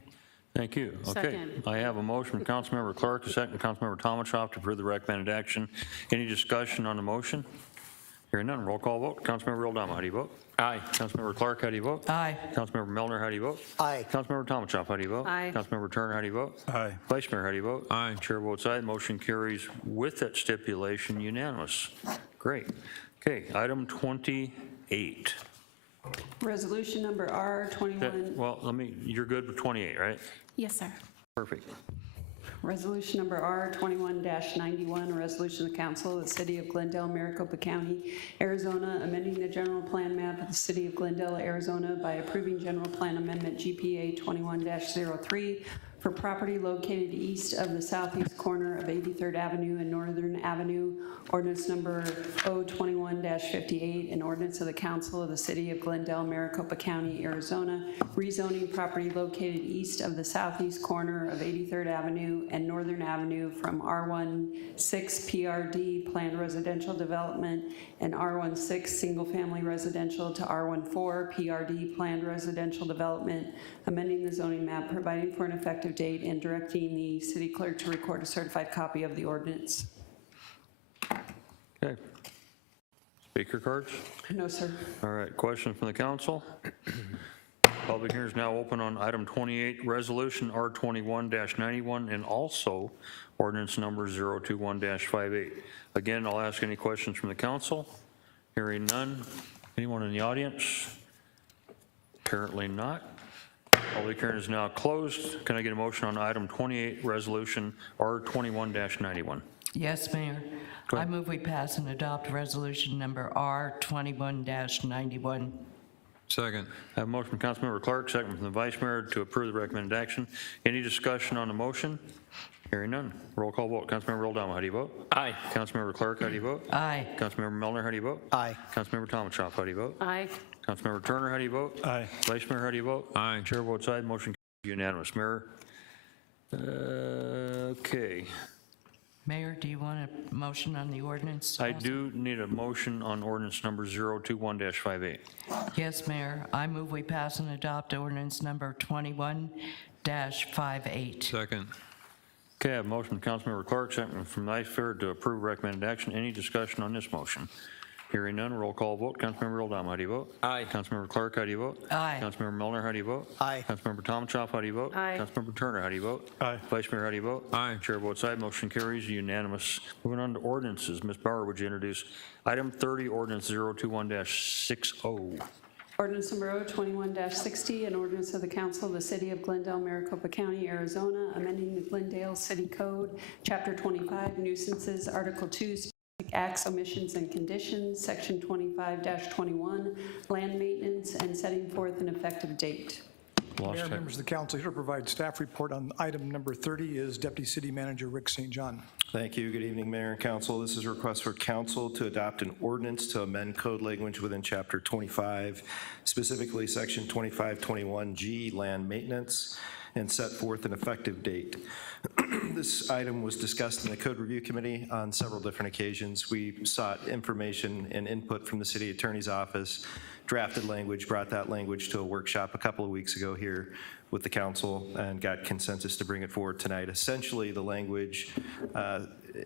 Thank you. Okay. Second. I have a motion from Councilmember Clark, a second from Councilmember Tomachoff to approve the recommended action. Any discussion on the motion? Hearing none, roll call vote. Councilmember Aldama, how do you vote? Aye. Councilmember Clark, how do you vote? Aye. Councilmember Melner, how do you vote? Aye. Councilmember Tomachoff, how do you vote? Aye. Councilmember Turner, how do you vote? Aye. Vice Mayor, how do you vote? Aye. Chair votes aye. Motion carries with that stipulation unanimous. Great. Okay, item 28. Resolution number R21. Well, you're good with 28, right? Yes, sir. Perfect. Resolution number R21-91, a resolution of the council of the city of Glendale, Maricopa County, Arizona, amending the general plan map of the city of Glendale, Arizona by approving general plan amendment GPA 21-03 for property located east of the southeast corner of 83rd Avenue and Northern Avenue, ordinance number 021-58, an ordinance of the council of the city of Glendale, Maricopa County, Arizona, rezoning property located east of the southeast corner of 83rd Avenue and Northern Avenue from R16 PRD planned residential development and R16 single-family residential to R14 PRD planned residential development, amending the zoning map, providing for an effective date, and directing the city clerk to record a certified copy of the ordinance. Okay. Speaker cards? No, sir. All right, questions from the council? Public hearing is now open on item 28, resolution R21-91, and also ordinance number 021-58. Again, I'll ask any questions from the council. Hearing none. Anyone in the audience? Apparently not. Public hearing is now closed. Can I get a motion on item 28, resolution R21-91? Yes, Mayor. I move we pass and adopt resolution number R21-91. Second. I have a motion from Councilmember Clark, second from the Vice Mayor to approve the recommended action. Any discussion on the motion? Hearing none. Roll call vote. Councilmember Aldama, how do you vote? Aye. Councilmember Clark, how do you vote? Aye. Councilmember Melner, how do you vote? Aye. Councilmember Tomachoff, how do you vote? Aye. Councilmember Turner, how do you vote? Aye. Vice Mayor, how do you vote? Aye. Chair votes aye. Motion carries unanimous. Mayor? Okay. Mayor, do you want a motion on the ordinance? I do need a motion on ordinance number 021-58. Yes, Mayor. I move we pass and adopt ordinance number 21-58. Second. Okay, I have a motion from Councilmember Clark, second from Vice Mayor to approve recommended action. Any discussion on this motion? Hearing none, roll call vote. Councilmember Aldama, how do you vote? Aye. Councilmember Clark, how do you vote? Aye. Councilmember Melner, how do you vote? Aye. Councilmember Tomachoff, how do you vote? Aye. Councilmember Turner, how do you vote? Aye. Vice Mayor, how do you vote? Aye. Chair votes aye. Motion carries unanimous. Moving on to ordinances. Ms. Bauer, would you introduce item 30, ordinance 021-60? Ordinance number 021-60, an ordinance of the council of the city of Glendale, Maricopa County, Arizona, amending the Glendale City Code, Chapter 25, nuisances, Article 2, specific acts, omissions, and conditions, Section 25-21, land maintenance, and setting forth an effective date. Mayor, members of the council, here to provide staff report on item number 30 is Deputy City Manager Rick St. John. Thank you. Good evening, Mayor and Council. This is a request for council to adopt an ordinance to amend code language within Chapter 25, specifically Section 2521G, land maintenance, and set forth an effective date. This item was discussed in the Code Review Committee on several different occasions. We sought information and input from the City Attorney's Office, drafted language, brought that language to a workshop a couple of weeks ago here with the council, and got consensus to bring it forward tonight. Essentially, the language,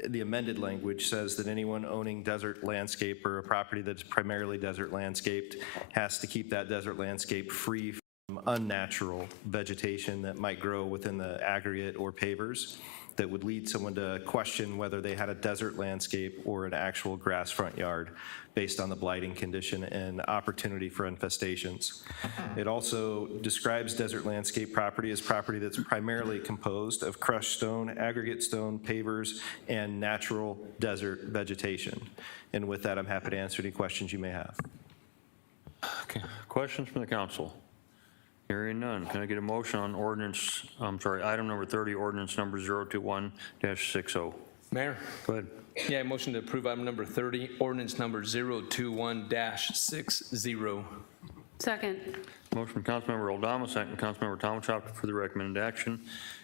the amended language says that anyone owning desert landscape or a property that's primarily desert landscaped has to keep that desert landscape free from unnatural vegetation that might grow within the aggregate or pavers. that would lead someone to question whether they had a desert landscape or an actual grass front yard based on the blighting condition and opportunity for infestations. It also describes desert landscape property as property that's primarily composed of crushed stone, aggregate stone, pavers, and natural desert vegetation. And with that, I'm happy to answer any questions you may have. Okay, questions from the council? Hearing none, can I get a motion on item number 30, ordinance number 021-60? Mayor? Go ahead. Yeah, motion to approve item number 30, ordinance number 021-60. Second. Motion from Councilmember Aldama, second from Councilmember Tom Chapter for the recommended action.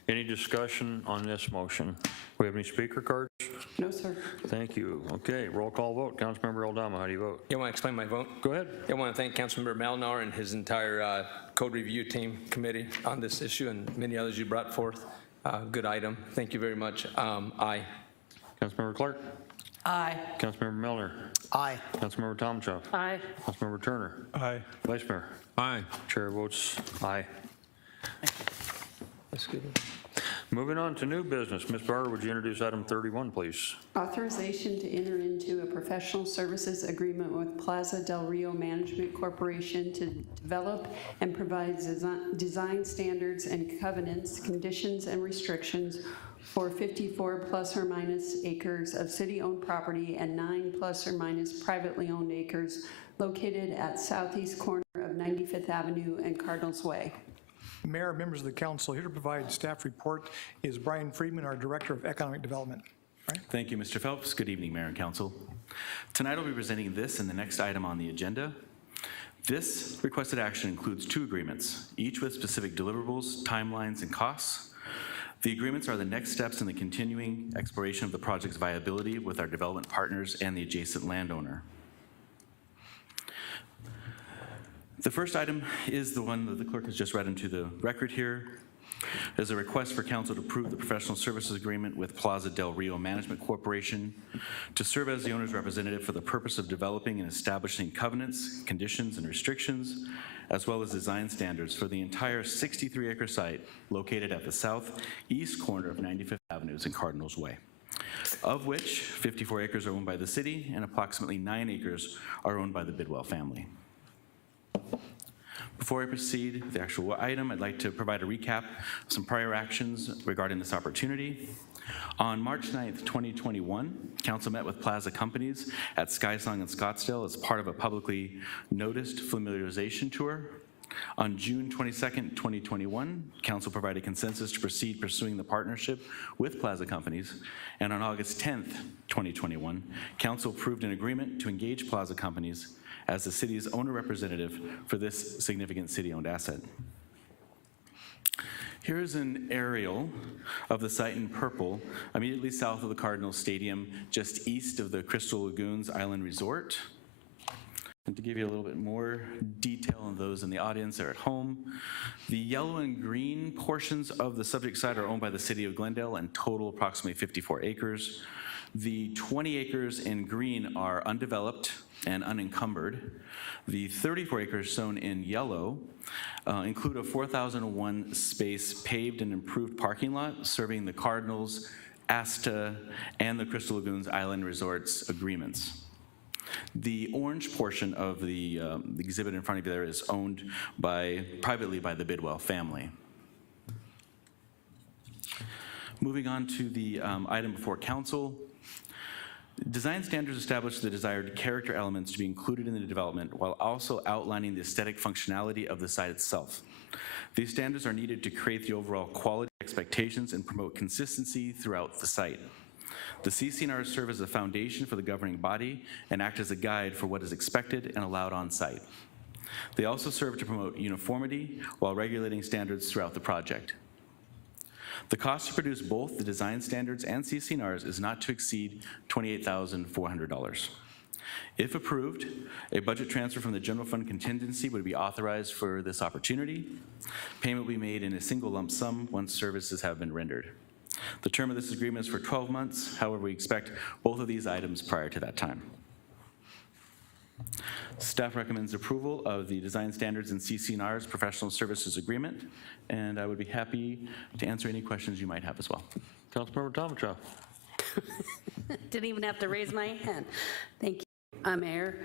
Any discussion on this motion? We have any speaker cards? No, sir. Thank you. Okay, roll call vote. Councilmember Aldama, how do you vote? You want to explain my vote? Go ahead. I want to thank Councilmember Malnar and his entire code review team committee on this issue and many others you brought forth. Good item. Thank you very much. Aye. Councilmember Clark? Aye. Councilmember Milner? Aye. Councilmember Tomchoff? Aye. Councilmember Turner? Aye. Vice Mayor? Aye. Chair votes aye. That's good. Moving on to new business. Ms. Barr, would you introduce item 31, please? Authorization to enter into a professional services agreement with Plaza del Rio Management Corporation to develop and provide design standards and covenants, conditions, and restrictions for 54 plus or minus acres of city-owned property and 9 plus or minus privately owned acres located at southeast corner of 95th Avenue and Cardinals Way. Mayor, members of the council, here to provide staff report is Brian Friedman, our Director of Economic Development. Brian? Thank you, Mr. Phelps. Good evening, Mayor and Council. Tonight I'll be presenting this and the next item on the agenda. This requested action includes 2 agreements, each with specific deliverables, timelines, and costs. The agreements are the next steps in the continuing exploration of the project's viability with our development partners and the adjacent landowner. The first item is the one that the clerk has just read into the record here. There's a request for council to approve the professional services agreement with Plaza del Rio Management Corporation to serve as the owner's representative for the purpose of developing and establishing covenants, conditions, and restrictions, as well as design standards for the entire 63-acre site located at the southeast corner of 95th Avenue and Cardinals Way, of which 54 acres are owned by the city and approximately 9 acres are owned by the Bidwell family. Before I proceed with the actual item, I'd like to provide a recap of some prior actions regarding this opportunity. On March 9th, 2021, council met with Plaza companies at Skysong and Scottsdale as part of a publicly noticed familiarization tour. On June 22nd, 2021, council provided consensus to proceed pursuing the partnership with Plaza companies. And on August 10th, 2021, council approved an agreement to engage Plaza companies as the city's owner representative for this significant city-owned asset. Here's an aerial of the site in purple, immediately south of the Cardinals Stadium, just east of the Crystal Lagoons Island Resort. And to give you a little bit more detail on those in the audience or at home, the yellow and green portions of the subject site are owned by the city of Glendale and total approximately 54 acres. The 20 acres in green are undeveloped and unencumbered. The 34 acres shown in yellow include a 4,001 space paved and improved parking lot serving the Cardinals, Asta, and the Crystal Lagoons Island Resorts agreements. The orange portion of the exhibit in front of you there is owned privately by the Bidwell family. Moving on to the item before council. Design standards establish the desired character elements to be included in the development while also outlining the aesthetic functionality of the site itself. These standards are needed to create the overall quality expectations and promote consistency throughout the site. The CC&Rs serve as a foundation for the governing body and act as a guide for what is expected and allowed on site. They also serve to promote uniformity while regulating standards throughout the project. The cost to produce both the design standards and CC&Rs is not to exceed $28,400. If approved, a budget transfer from the general fund contingency would be authorized for this opportunity. Payment will be made in a single lump sum once services have been rendered. The term of this agreement is for 12 months. However, we expect both of these items prior to that time. Staff recommends approval of the Design Standards and CC&R's Professional Services Agreement, and I would be happy to answer any questions you might have as well. Councilmember Tomachow. Didn't even have to raise my hand. Thank you, Mayor.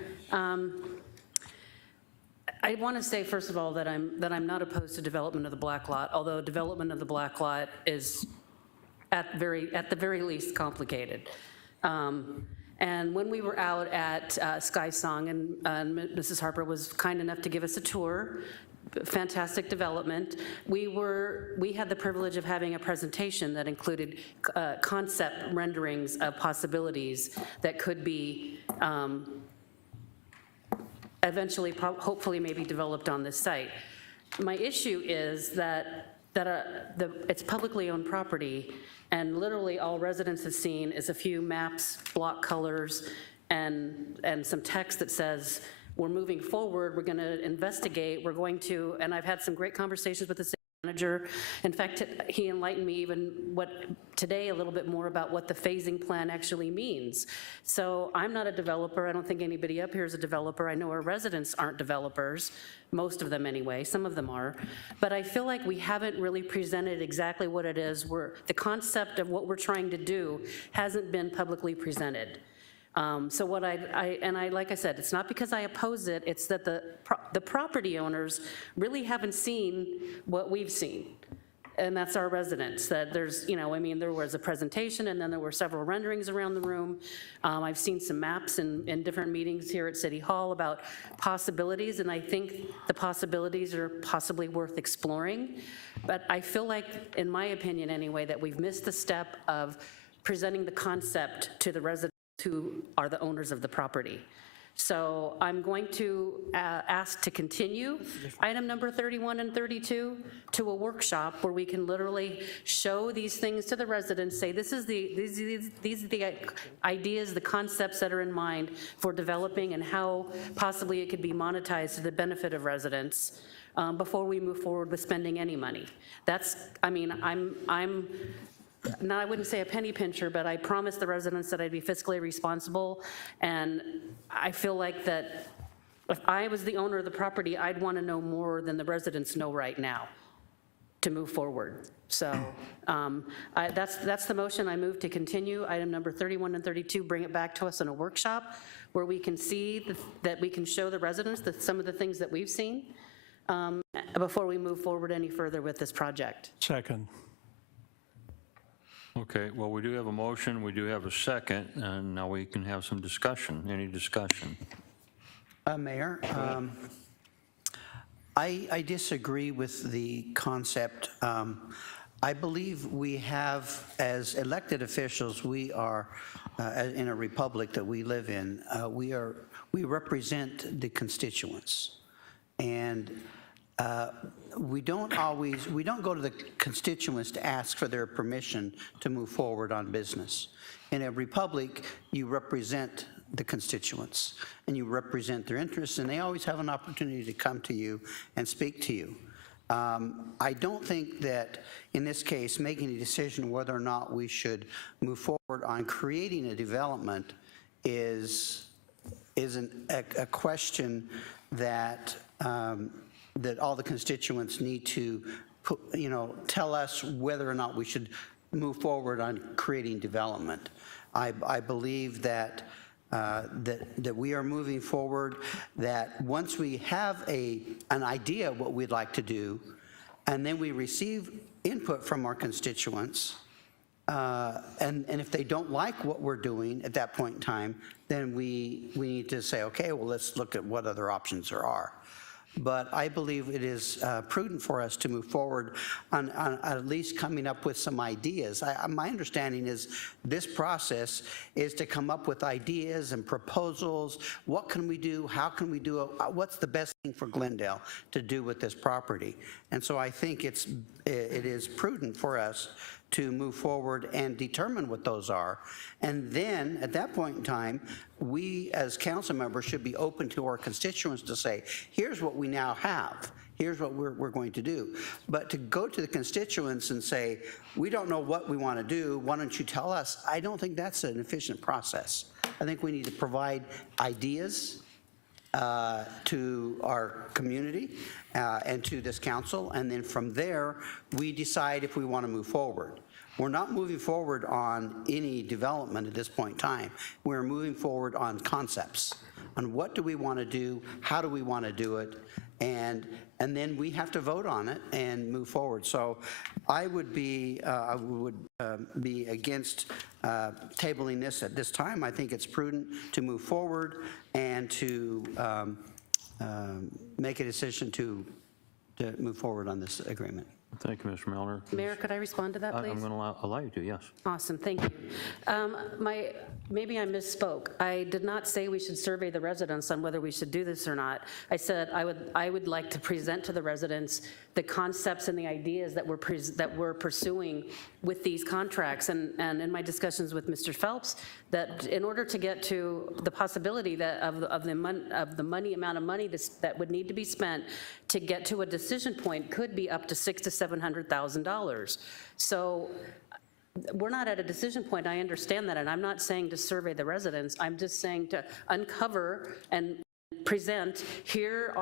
I want to say, first of all, that I'm not opposed to development of the black lot, although development of the black lot is at the very least complicated. And when we were out at Sky Song, and Mrs. Harper was kind enough to give us a tour, fantastic development, we had the privilege of having a presentation that included concept renderings of possibilities that could be eventually, hopefully, maybe developed on this site. My issue is that it's publicly owned property, and literally all residents have seen is a few maps, block colors, and some text that says, we're moving forward, we're going to investigate, we're going to, and I've had some great conversations with the city manager. In fact, he enlightened me even today a little bit more about what the phasing plan actually means. So I'm not a developer. I don't think anybody up here is a developer. I know our residents aren't developers, most of them anyway, some of them are. But I feel like we haven't really presented exactly what it is. The concept of what we're trying to do hasn't been publicly presented. So what like I said, it's not because I oppose it, it's that the property owners really haven't seen what we've seen. And that's our residents, that there's, there was a presentation and then there were several renderings around the room. I've seen some maps in different meetings here at City Hall about possibilities, and I think the possibilities are possibly worth exploring. But I feel like, in my opinion anyway, that we've missed the step of presenting the concept to the residents who are the owners of the property. So I'm going to ask to continue item number 31 and 32 to a workshop where we can literally show these things to the residents, say these are the ideas, the concepts that are in mind for developing and how possibly it could be monetized to the benefit of residents before we move forward with spending any money. Now, I wouldn't say a penny pincher, but I promised the residents that I'd be fiscally responsible, and I feel like that if I was the owner of the property, I'd want to know more than the residents know right now to move forward. So that's the motion. I move to continue item number 31 and 32, bring it back to us in a workshop where we can see that we can show the residents some of the things that we've seen before we move forward any further with this project. Second. Okay, well, we do have a motion, we do have a second, and now we can have some discussion. Any discussion? Mayor, I disagree with the concept. I believe we have, as elected officials, we are, in a republic that we live in, we represent the constituents. And we don't go to the constituents to ask for their permission to move forward on business. In a republic, you represent the constituents and you represent their interests, and they always have an opportunity to come to you and speak to you. I don't think that in this case, making a decision whether or not we should move forward on creating a development is a question that that all the constituents need to tell us whether or not we should move forward on creating development. I believe that that we are moving forward, that once we have an idea of what we'd like to do, and then we receive input from our constituents, and if they don't like what we're doing at that point in time, then we need to say, okay, well, let's look at what other options there are. But I believe it is prudent for us to move forward on at least coming up with some ideas. My understanding is this process is to come up with ideas and proposals. What can we do? How can we do it? What's the best thing for Glendale to do with this property? And so I think it is prudent for us to move forward and determine what those are. And then at that point in time, we as council members should be open to our constituents to say, here's what we now have. Here's what we're going to do. But to go to the constituents and say, we don't know what we want to do, why don't you tell us? I don't think that's an efficient process. I think we need to provide ideas to our community and to this council, and then from there, we decide if we want to move forward. We're not moving forward on any development at this point in time. We're moving forward on concepts, on what do we want to do, how do we want to do it, and then we have to vote on it and move forward. So I would be against tabling this at this time. I think it's prudent to move forward and to make a decision to move forward on this agreement. Thank you, Mr. Milner. Mayor, could I respond to that, please? I'm going to allow you to, yes. Awesome, thank you. Maybe I misspoke. I did not say we should survey the residents on whether we should do this or not. I said I would like to present to the residents the concepts and the ideas that we're pursuing with these contracts. And in my discussions with Mr. Phelps, that in order to get to the possibility that of the amount of money that would need to be spent to get to a decision point could be up to $600,000 to $700,000. So we're not at a decision point. I understand that, and I'm not saying to survey the residents. I'm just saying to uncover and present, here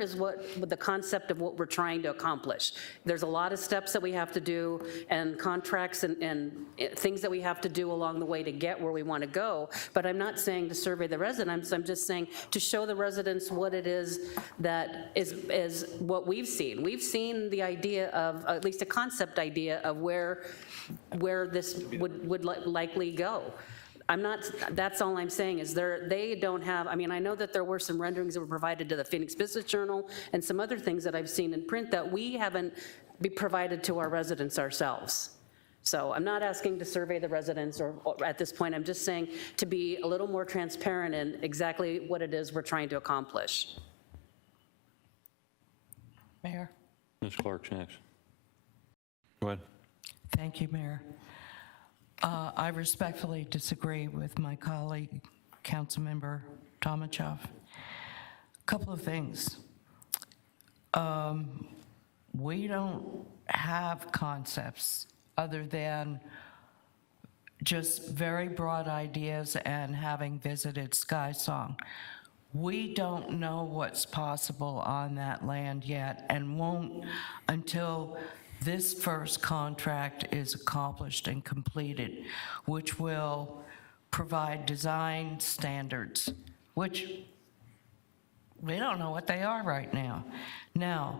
is what the concept of what we're trying to accomplish. There's a lot of steps that we have to do and contracts and things that we have to do along the way to get where we want to go, but I'm not saying to survey the residents. I'm just saying to show the residents what it is that is what we've seen. We've seen the idea of, at least a concept idea of where this would likely go. That's all I'm saying is they don't have, I mean, I know that there were some renderings that were provided to the Phoenix Business Journal and some other things that I've seen in print that we haven't provided to our residents ourselves. So I'm not asking to survey the residents or at this point, I'm just saying to be a little more transparent in exactly what it is we're trying to accomplish. Mayor? Ms. Clark's next. Go ahead. Thank you, Mayor. I respectfully disagree with my colleague, Councilmember Tomachoff. A couple of things. We don't have concepts other than just very broad ideas and having visited Sky Song. We don't know what's possible on that land yet and won't until this first contract is accomplished and completed, which will provide design standards, which we don't know what they are right now. Now,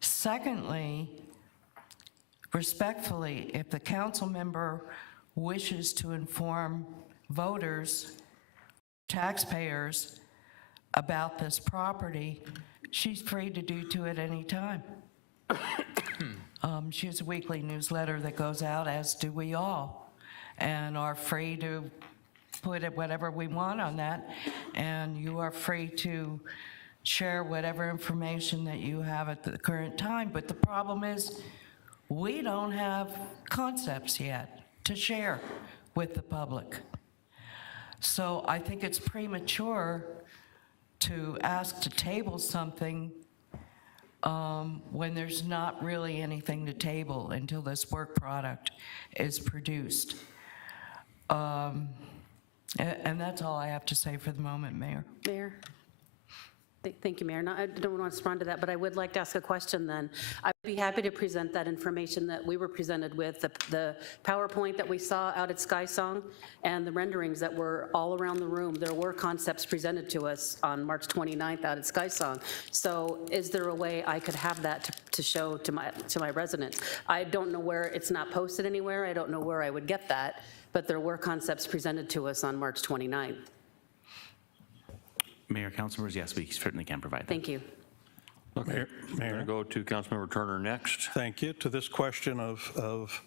secondly, respectfully, if the council member wishes to inform voters, taxpayers about this property, she's free to do to at any time. She has a weekly newsletter that goes out, as do we all, and are free to put whatever we want on that, and you are free to share whatever information that you have at the current time. But the problem is we don't have concepts yet to share with the public. So I think it's premature to ask to table something when there's not really anything to table until this work product is produced. And that's all I have to say for the moment, Mayor. Mayor? Thank you, Mayor. No, I don't want to respond to that, but I would like to ask a question then. I'd be happy to present that information that we were presented with, the PowerPoint that we saw out at Sky Song and the renderings that were all around the room. There were concepts presented to us on March 29th out at Sky Song. So is there a way I could have that to show to my residents? I don't know where, it's not posted anywhere. I don't know where I would get that, but there were concepts presented to us on March 29th. Mayor, council members, yes, we certainly can provide that. Thank you. Okay. Mayor. We're going to go to Councilmember Turner next. Thank you. To this question of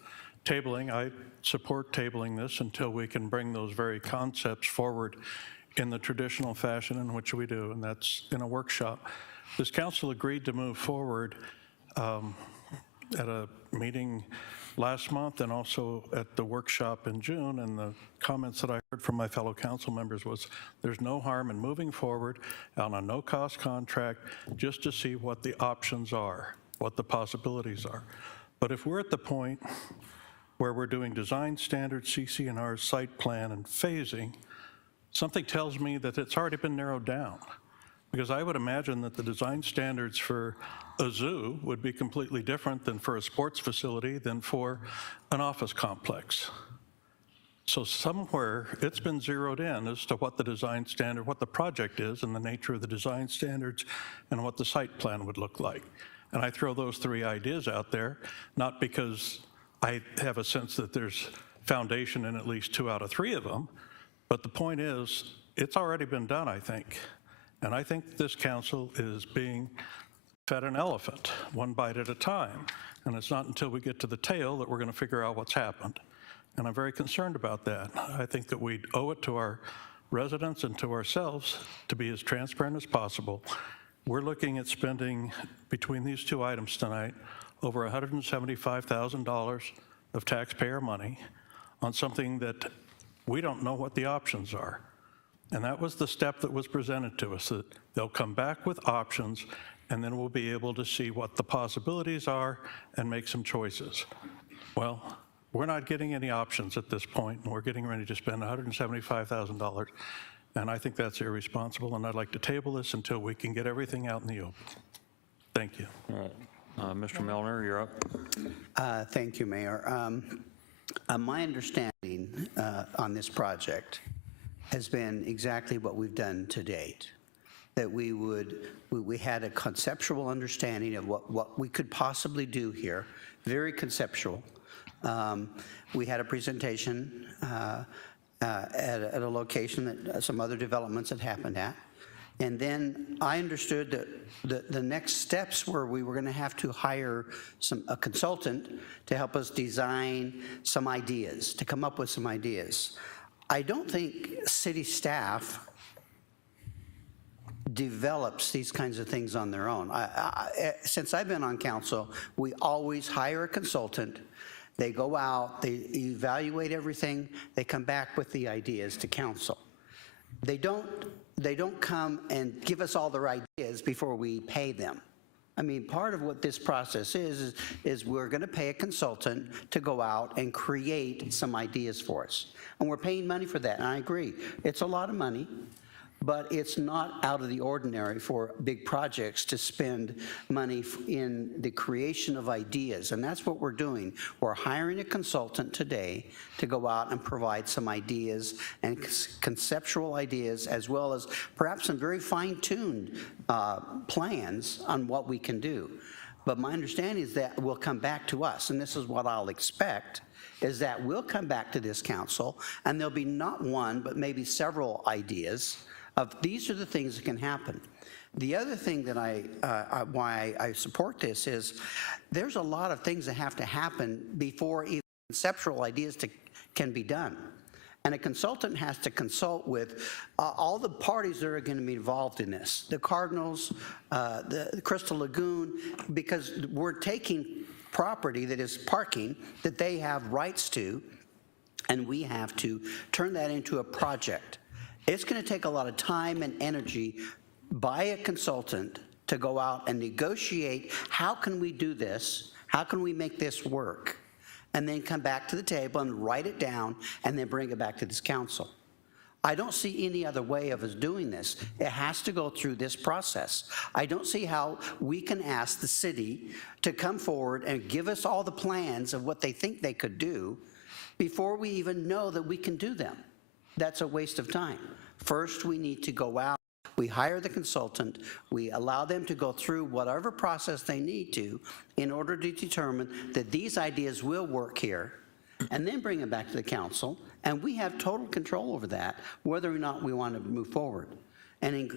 tabling, I support tabling this until we can bring those very concepts forward in the traditional fashion in which we do, and that's in a workshop. This council agreed to move forward at a meeting last month and also at the workshop in June, and the comments that I heard from my fellow council members was there's no harm in moving forward on a no-cost contract just to see what the options are, what the possibilities are. But if we're at the point where we're doing design standards, CC&R, site plan, and phasing, something tells me that it's already been narrowed down. Because I would imagine that the design standards for a zoo would be completely different than for a sports facility than for an office complex. So somewhere it's been zeroed in as to what the design standard, what the project is and the nature of the design standards and what the site plan would look like. And I throw those three ideas out there, not because I have a sense that there's foundation in at least 2 out of 3 of them, but the point is, it's already been done, I think. And I think this council is being fed an elephant, one bite at a time. And it's not until we get to the tail that we're going to figure out what's happened. And I'm very concerned about that. I think that we owe it to our residents and to ourselves to be as transparent as possible. We're looking at spending, between these 2 items tonight, over $175,000 of taxpayer money on something that we don't know what the options are. And that was the step that was presented to us, that they'll come back with options, and then we'll be able to see what the possibilities are and make some choices. Well, we're not getting any options at this point, and we're getting ready to spend $175,000, and I think that's irresponsible, and I'd like to table this until we can get everything out in the open. Thank you. All right. Mr. Melner, you're up. Thank you, Mayor. My understanding on this project has been exactly what we've done to date, that we had a conceptual understanding of what we could possibly do here, very conceptual. We had a presentation at a location that some other developments had happened at. And then I understood that the next steps were we were going to have to hire a consultant to help us design some ideas, to come up with some ideas. I don't think city staff develops these kinds of things on their own. Since I've been on council, we always hire a consultant. They go out, they evaluate everything, they come back with the ideas to council. They don't come and give us all their ideas before we pay them. I mean, part of what this process is we're going to pay a consultant to go out and create some ideas for us. And we're paying money for that, and I agree. It's a lot of money, but it's not out of the ordinary for big projects to spend money in the creation of ideas, and that's what we're doing. We're hiring a consultant today to go out and provide some ideas and conceptual ideas, as well as perhaps some very fine-tuned plans on what we can do. But my understanding is that will come back to us, and this is what I'll expect, is that we'll come back to this council, and there'll be not one, but maybe several ideas of these are the things that can happen. The other thing that why I support this is there's a lot of things that have to happen before even conceptual ideas can be done. And a consultant has to consult with all the parties that are going to be involved in this, the Cardinals, the Crystal Lagoon, because we're taking property that is parking that they have rights to, and we have to turn that into a project. It's going to take a lot of time and energy by a consultant to go out and negotiate how can we do this, how can we make this work, and then come back to the table and write it down and then bring it back to this council. I don't see any other way of us doing this. It has to go through this process. I don't see how we can ask the city to come forward and give us all the plans of what they think they could do before we even know that we can do them. That's a waste of time. First, we need to go out, we hire the consultant, we allow them to go through whatever process they need to in order to determine that these ideas will work here, and then bring it back to the council, and we have total control over that, whether or not we want to move forward. And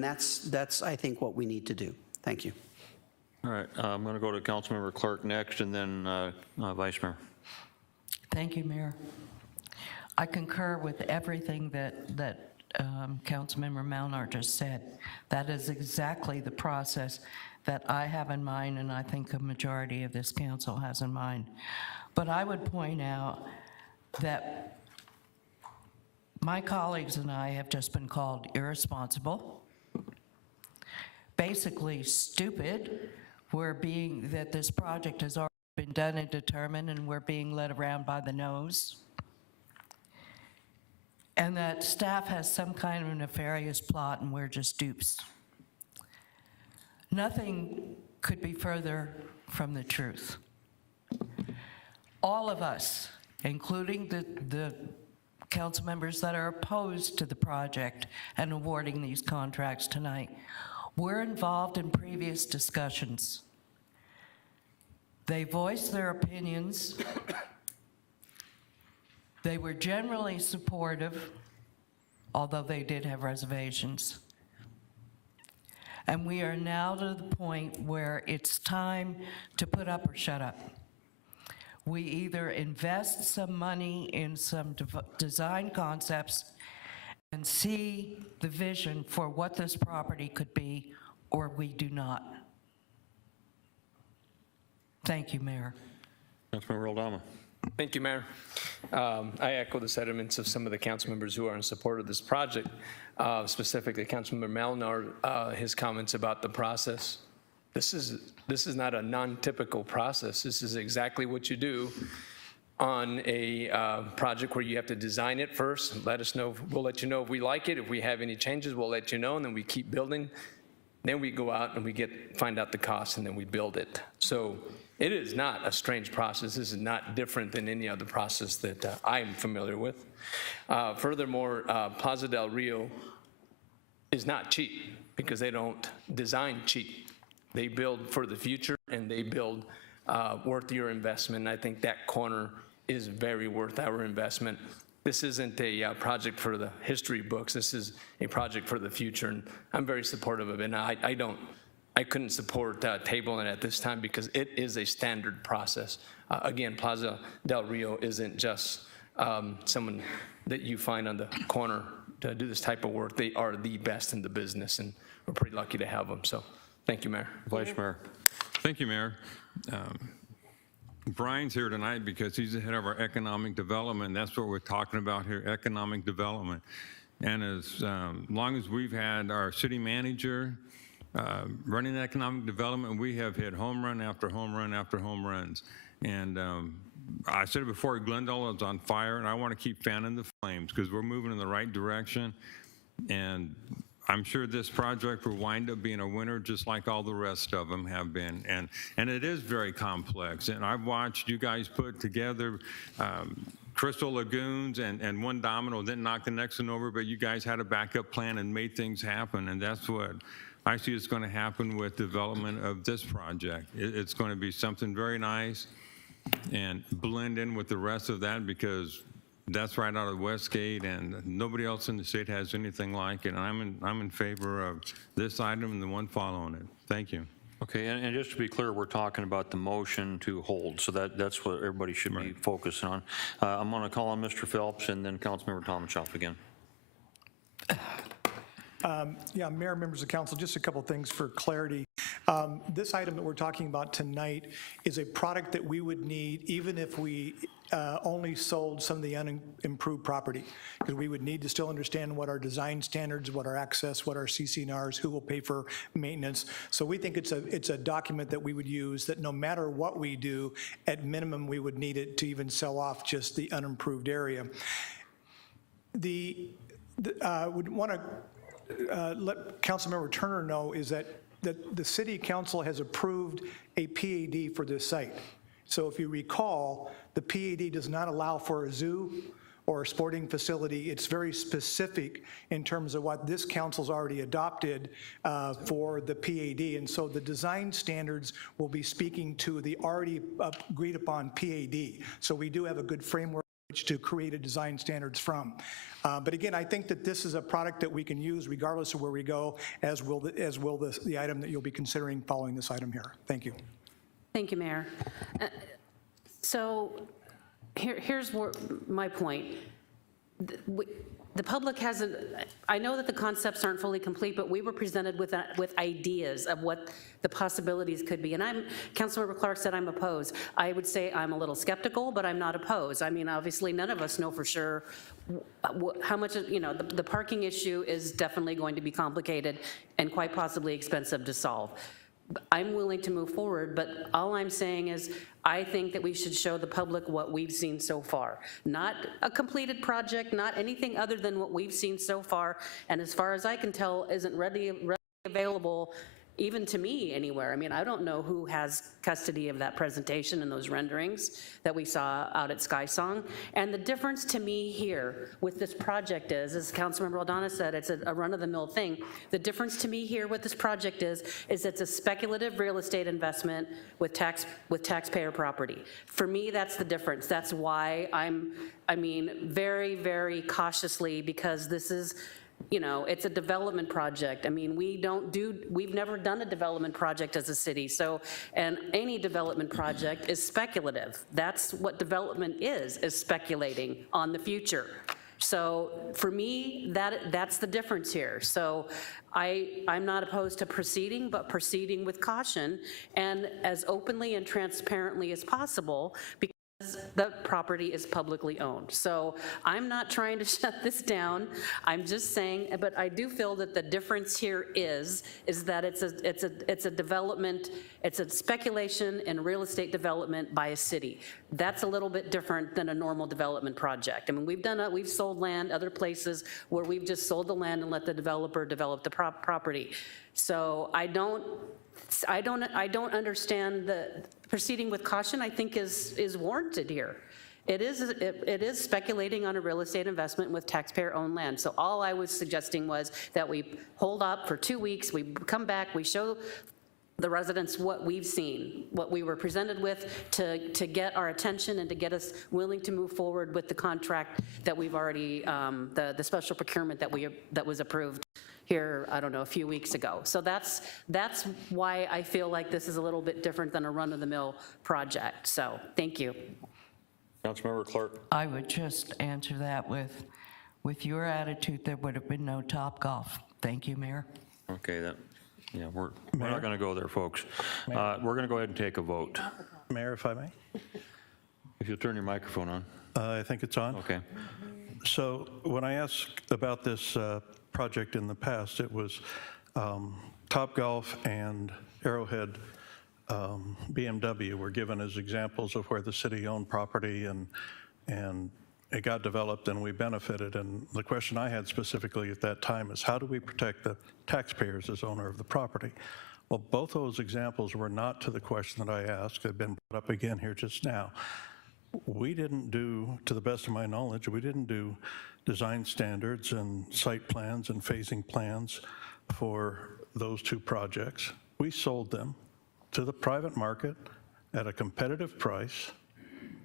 that's I think, what we need to do. Thank you. All right, I'm going to go to Councilmember Clark next, and then Vice Mayor. Thank you, Mayor. I concur with everything that Councilmember Melnar just said. That is exactly the process that I have in mind, and I think a majority of this council has in mind. But I would point out that my colleagues and I have just been called irresponsible, basically stupid. That this project has already been done and determined, and we're being led around by the nose. And that staff has some kind of nefarious plot and we're just dupes. Nothing could be further from the truth. All of us, including the council members that are opposed to the project and awarding these contracts tonight, were involved in previous discussions. They voiced their opinions. They were generally supportive, although they did have reservations. And we are now to the point where it's time to put up or shut up. We either invest some money in some design concepts and see the vision for what this property could be, or we do not. Thank you, Mayor. Councilmember Aldama. Thank you, Mayor. I echo the sentiments of some of the council members who are in support of this project, specifically Councilmember Malnar, his comments about the process. This is not a non-typical process. This is exactly what you do on a project where you have to design it first and let us know. We'll let you know if we like it. If we have any changes, we'll let you know, and then we keep building. Then we go out and we find out the cost, and then we build it. So it is not a strange process. This is not different than any other process that I'm familiar with. Furthermore, Plaza del Rio is not cheap because they don't design cheap. They build for the future, and they build worth your investment. And I think that corner is very worth our investment. This isn't a project for the history books. This is a project for the future, and I'm very supportive of it. And I couldn't support tabling it at this time because it is a standard process. Again, Plaza del Rio isn't just someone that you find on the corner to do this type of work. They are the best in the business, and we're pretty lucky to have them. So thank you, Mayor. Vice Mayor. Thank you, Mayor. Brian's here tonight because he's the head of our economic development. That's what we're talking about here, economic development. And as long as we've had our city manager running economic development, we have hit home run after home run after home runs. And I said it before, Glendale is on fire, and I want to keep fanning the flames because we're moving in the right direction. And I'm sure this project will wind up being a winner just like all the rest of them have been. And it is very complex. And I've watched you guys put together Crystal Lagoons and one domino didn't knock the next one over, but you guys had a backup plan and made things happen. And that's what I see is going to happen with development of this project. It's going to be something very nice and blend in with the rest of that because that's right out of Westgate, and nobody else in the state has anything like it. And I'm in favor of this item and the one following it. Thank you. Okay, and just to be clear, we're talking about the motion to hold, so that's what everybody should be focusing on. I'm going to call on Mr. Phelps and then Councilmember Tomachoff again. Yeah, Mayor, members of council, just a couple things for clarity. This item that we're talking about tonight is a product that we would need even if we only sold some of the unimproved property, because we would need to still understand what our design standards, what our access, what our CC&Rs, who will pay for maintenance. So we think it's a document that we would use that no matter what we do, at minimum, we would need it to even sell off just the unimproved area. Would want to let Councilmember Turner know is that the City Council has approved a PAD for this site. So if you recall, the PAD does not allow for a zoo or a sporting facility. It's very specific in terms of what this council's already adopted for the PAD. And so the design standards will be speaking to the already agreed upon PAD. So we do have a good framework to create a design standards from. But again, I think that this is a product that we can use regardless of where we go, as will the item that you'll be considering following this item here. Thank you. Thank you, Mayor. So here's my point. The public hasn't, I know that the concepts aren't fully complete, but we were presented with ideas of what the possibilities could be. And Councilmember Clark said I'm opposed. I would say I'm a little skeptical, but I'm not opposed. I mean, obviously, none of us know for sure how much, the parking issue is definitely going to be complicated and quite possibly expensive to solve. I'm willing to move forward, but all I'm saying is I think that we should show the public what we've seen so far. Not a completed project, not anything other than what we've seen so far, and as far as I can tell, isn't readily available even to me anywhere. I mean, I don't know who has custody of that presentation and those renderings that we saw out at Sky Song. And the difference to me here with this project is, as Councilmember Aldana said, it's a run-of-the-mill thing. The difference to me here with this project is it's a speculative real estate investment with taxpayer property. For me, that's the difference. That's why I mean, very, very cautiously, because this is, you know, it's a development project. I mean, we've never done a development project as a city, so, and any development project is speculative. That's what development is speculating on the future. So for me, that's the difference here. So I'm not opposed to proceeding, but proceeding with caution and as openly and transparently as possible, because the property is publicly owned. So I'm not trying to shut this down. I'm just saying, but I do feel that the difference here is that it's a development, it's a speculation in real estate development by a city. That's a little bit different than a normal development project. I mean, we've sold land other places where we've just sold the land and let the developer develop the property. So I don't understand the proceeding with caution. I think is warranted here. It is speculating on a real estate investment with taxpayer-owned land. So all I was suggesting was that we hold up for 2 weeks, we come back, we show the residents what we've seen, what we were presented with to get our attention and to get us willing to move forward with the contract that we've already, the special procurement that was approved here, I don't know, a few weeks ago. So that's why I feel like this is a little bit different than a run-of-the-mill project. So thank you. Councilmember Clark. I would just answer that with your attitude, there would have been no Topgolf. Thank you, Mayor. Okay, yeah, we're not going to go there, folks. We're going to go ahead and take a vote. Mayor, if I may? If you'll turn your microphone on. I think it's on. Okay. So when I asked about this project in the past, it was Topgolf and Arrowhead BMW were given as examples of where the city owned property and it got developed and we benefited. And the question I had specifically at that time is, how do we protect the taxpayers as owner of the property? Well, both those examples were not to the question that I asked. They've been brought up again here just now. We didn't do, to the best of my knowledge, we didn't do design standards and site plans and phasing plans for those two projects. We sold them to the private market at a competitive price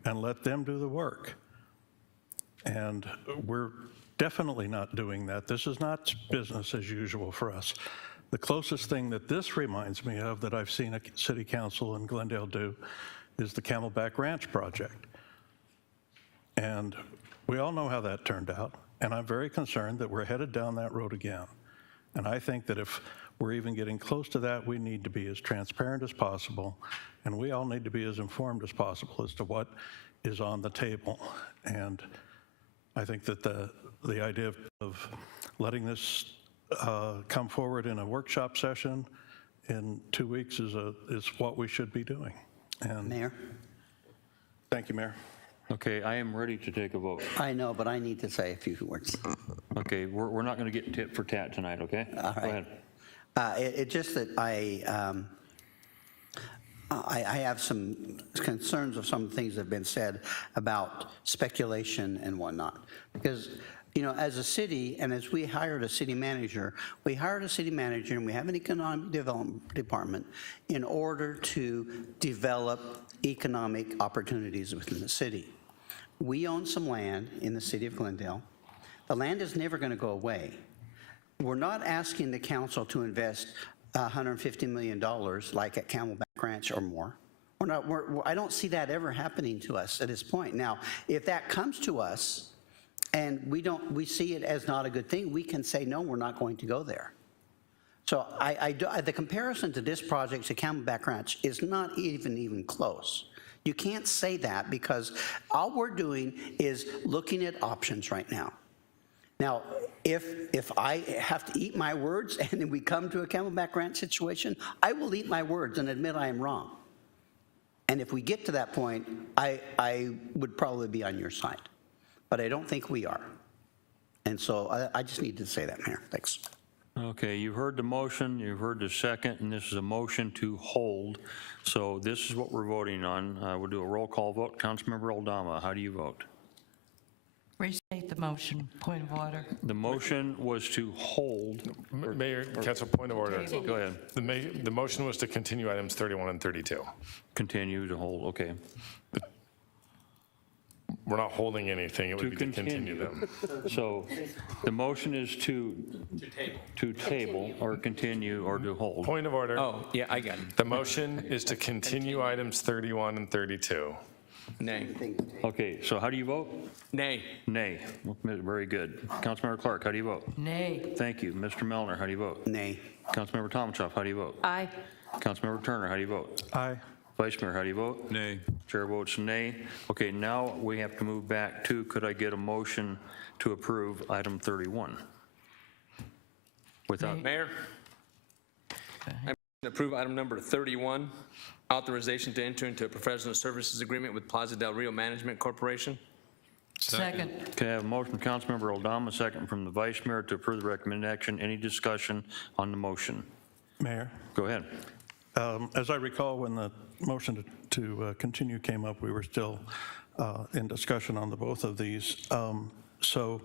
and let them do the work. And we're definitely not doing that. This is not business as usual for us. The closest thing that this reminds me of that I've seen a city council in Glendale do is the Camelback Ranch project. And we all know how that turned out. And I'm very concerned that we're headed down that road again. And I think that if we're even getting close to that, we need to be as transparent as possible. And we all need to be as informed as possible as to what is on the table. And I think that the idea of letting this come forward in a workshop session in 2 weeks is what we should be doing. And Mayor? Thank you, Mayor. Okay, I am ready to take a vote. I know, but I need to say a few words. Okay, we're not going to get tit for tat tonight, okay? All right. Go ahead. It's just that I have some concerns of some of the things that have been said about speculation and whatnot. Because, you know, as a city, and as we hired a city manager and we have an economic development department in order to develop economic opportunities within the city. We own some land in the city of Glendale. The land is never going to go away. We're not asking the council to invest $150 million like at Camelback Ranch or more. I don't see that ever happening to us at this point. Now, if that comes to us and we see it as not a good thing, we can say, no, we're not going to go there. So the comparison to this project to Camelback Ranch is not even close. You can't say that because all we're doing is looking at options right now. Now, if I have to eat my words and then we come to a Camelback Ranch situation, I will eat my words and admit I am wrong. And if we get to that point, I would probably be on your side. But I don't think we are. And so I just need to say that, Mayor. Thanks. Okay, you've heard the motion, you've heard the second, and this is a motion to hold. So this is what we're voting on. We'll do a roll call vote. Councilmember Aldama, how do you vote? Restate the motion. Point of order. The motion was to hold. Mayor, Council, point of order. Go ahead. The motion was to continue items 31 and 32. Continue to hold, okay. We're not holding anything, it would be to continue them. So the motion is to table or continue or to hold. Point of order. Oh, yeah, I got it. The motion is to continue items 31 and 32. Nay. Okay, so how do you vote? Nay. Nay. Very good. Councilmember Clark, how do you vote? Nay. Thank you. Mr. Melner, how do you vote? Nay. Councilmember Tomachoff, how do you vote? Aye. Councilmember Turner, how do you vote? Aye. Vice Mayor, how do you vote? Nay. Chair votes nay. Okay, now we have to move back to, could I get a motion to approve item 31? Without, Mayor, I approve item number 31, authorization to enter into a professional services agreement with Plaza del Rio Management Corporation. Second. can I have a motion from Councilmember Aldama, second from the Vice Mayor to approve the recommended action? Any discussion on the motion? Mayor, Go ahead. as I recall, when the motion to continue came up, we were still in discussion on the both of these. So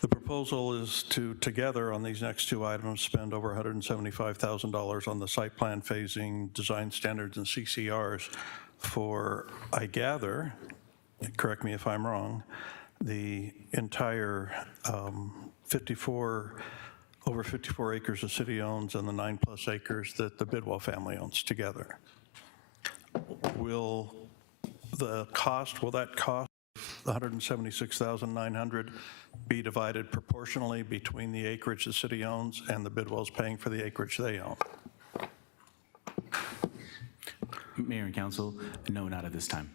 the proposal is to, together on these next two items, spend over $175,000 on the site plan phasing, design standards, and CCRs for, I gather, correct me if I'm wrong, the entire over 54 acres the city owns and the 9+ acres that the Bidwell family owns together. Will that cost, $176,900, be divided proportionally between the acreage the city owns and the Bidwell's paying for the acreage they own? Mayor and council, no, not at this time.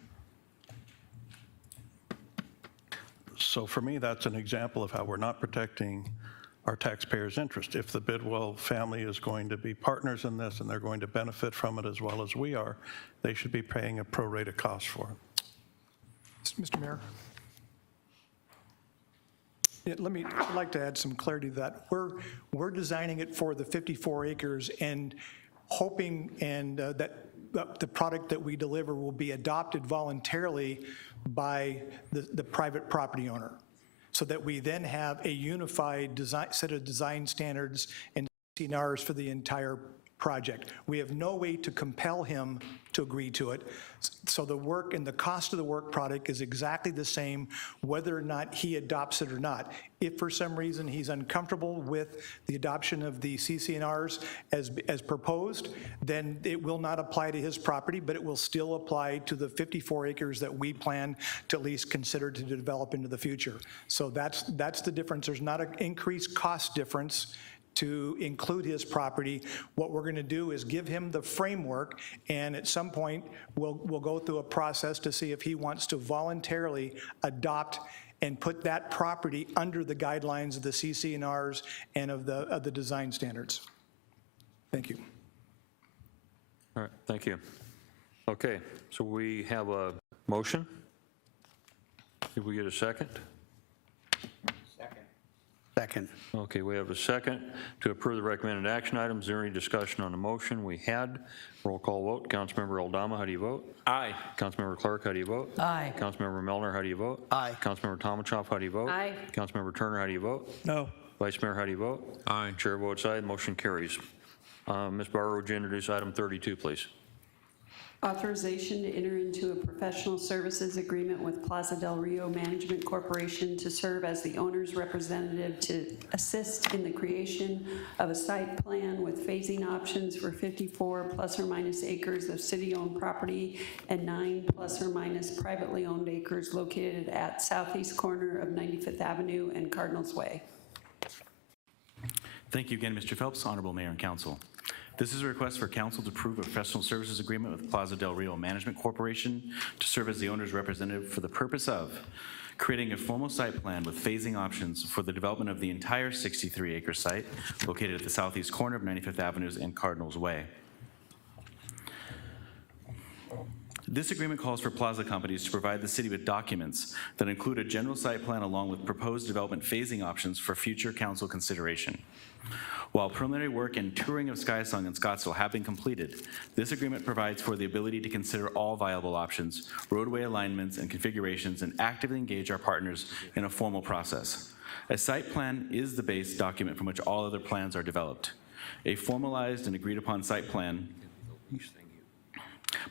So for me, that's an example of how we're not protecting our taxpayers' interest. If the Bidwell family is going to be partners in this and they're going to benefit from it as well as we are, they should be paying a prorated cost for it. Mr. Mayor. Yeah, I'd like to add some clarity to that. We're designing it for the 54 acres and hoping that the product that we deliver will be adopted voluntarily by the private property owner, so that we then have a unified set of design standards and CNRs for the entire project. We have no way to compel him to agree to it. So the work and the cost of the work product is exactly the same whether or not he adopts it or not. If for some reason he's uncomfortable with the adoption of the CCNRs as proposed, then it will not apply to his property, but it will still apply to the 54 acres that we plan to at least consider to develop into the future. So that's the difference. There's not an increased cost difference to include his property. What we're going to do is give him the framework, and at some point we'll go through a process to see if he wants to voluntarily adopt and put that property under the guidelines of the CCNRs and of the design standards. Thank you. All right, thank you. Okay, so we have a motion. Did we get a second? Second. Okay, we have a second to approve the recommended action items. Is there any discussion on the motion? We had. Roll call vote. Councilmember Aldama, how do you vote? Aye. Councilmember Clark, how do you vote? Aye. Councilmember Melner, how do you vote? Aye. Councilmember Tomachoff, how do you vote? Aye. Councilmember Turner, how do you vote? No. Vice Mayor, how do you vote? Aye. Chair votes aye. Motion carries. Ms. Barrow, would you introduce item 32, please? Authorization to enter into a professional services agreement with Plaza del Rio Management Corporation to serve as the owner's representative to assist in the creation of a site plan with phasing options for 54 plus or minus acres of city-owned property and 9 plus or minus privately owned acres located at southeast corner of 95th Avenue and Cardinals Way. Thank you again, Mr. Phelps, Honorable Mayor and Council. This is a request for council to approve a professional services agreement with Plaza del Rio Management Corporation to serve as the owner's representative for the purpose of creating a formal site plan with phasing options for the development of the entire 63-acre site located at the southeast corner of 95th Avenues and Cardinals Way. This agreement calls for plaza companies to provide the city with documents that include a general site plan along with proposed development phasing options for future council consideration. While preliminary work and touring of Skysong and Scottsdale have been completed, this agreement provides for the ability to consider all viable options, roadway alignments and configurations, and actively engage our partners in a formal process. A site plan is the base document from which all other plans are developed. A formalized and agreed upon site plan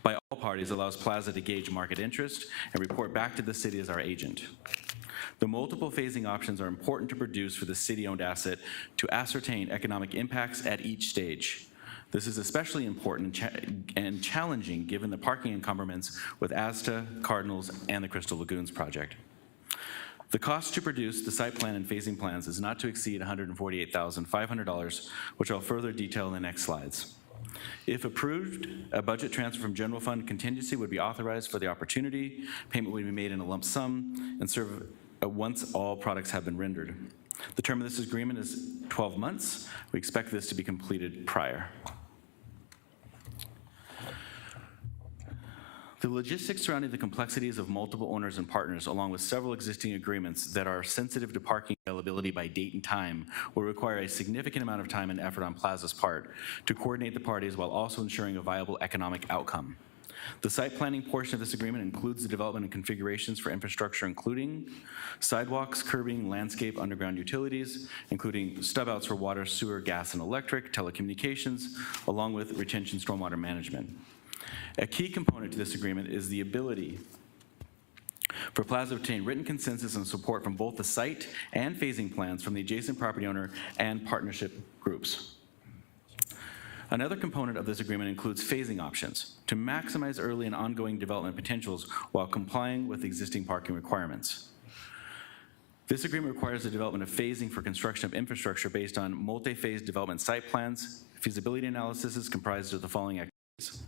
by all parties allows Plaza to gauge market interest and report back to the city as our agent. The multiple phasing options are important to produce for the city-owned asset to ascertain economic impacts at each stage. This is especially important and challenging given the parking encumbrance with ASTA, Cardinals, and the Crystal Lagoons project. The cost to produce the site plan and phasing plans is not to exceed $148,500, which I'll further detail in the next slides. If approved, a budget transfer from general fund contingency would be authorized for the opportunity. Payment would be made in a lump sum and serve once all products have been rendered. The term of this agreement is 12 months. We expect this to be completed prior. The logistics surrounding the complexities of multiple owners and partners, along with several existing agreements that are sensitive to parking availability by date and time, will require a significant amount of time and effort on Plaza's part to coordinate the parties while also ensuring a viable economic outcome. The site planning portion of this agreement includes the development and configurations for infrastructure, including sidewalks, curbing, landscape, underground utilities, including stub outs for water, sewer, gas, and electric, telecommunications, along with retention stormwater management. A key component to this agreement is the ability for Plaza to obtain written consensus and support from both the site and phasing plans from the adjacent property owner and partnership groups. Another component of this agreement includes phasing options to maximize early and ongoing development potentials while complying with existing parking requirements. This agreement requires the development of phasing for construction of infrastructure based on multi-phase development site plans. Feasibility analysis is comprised of the following activities: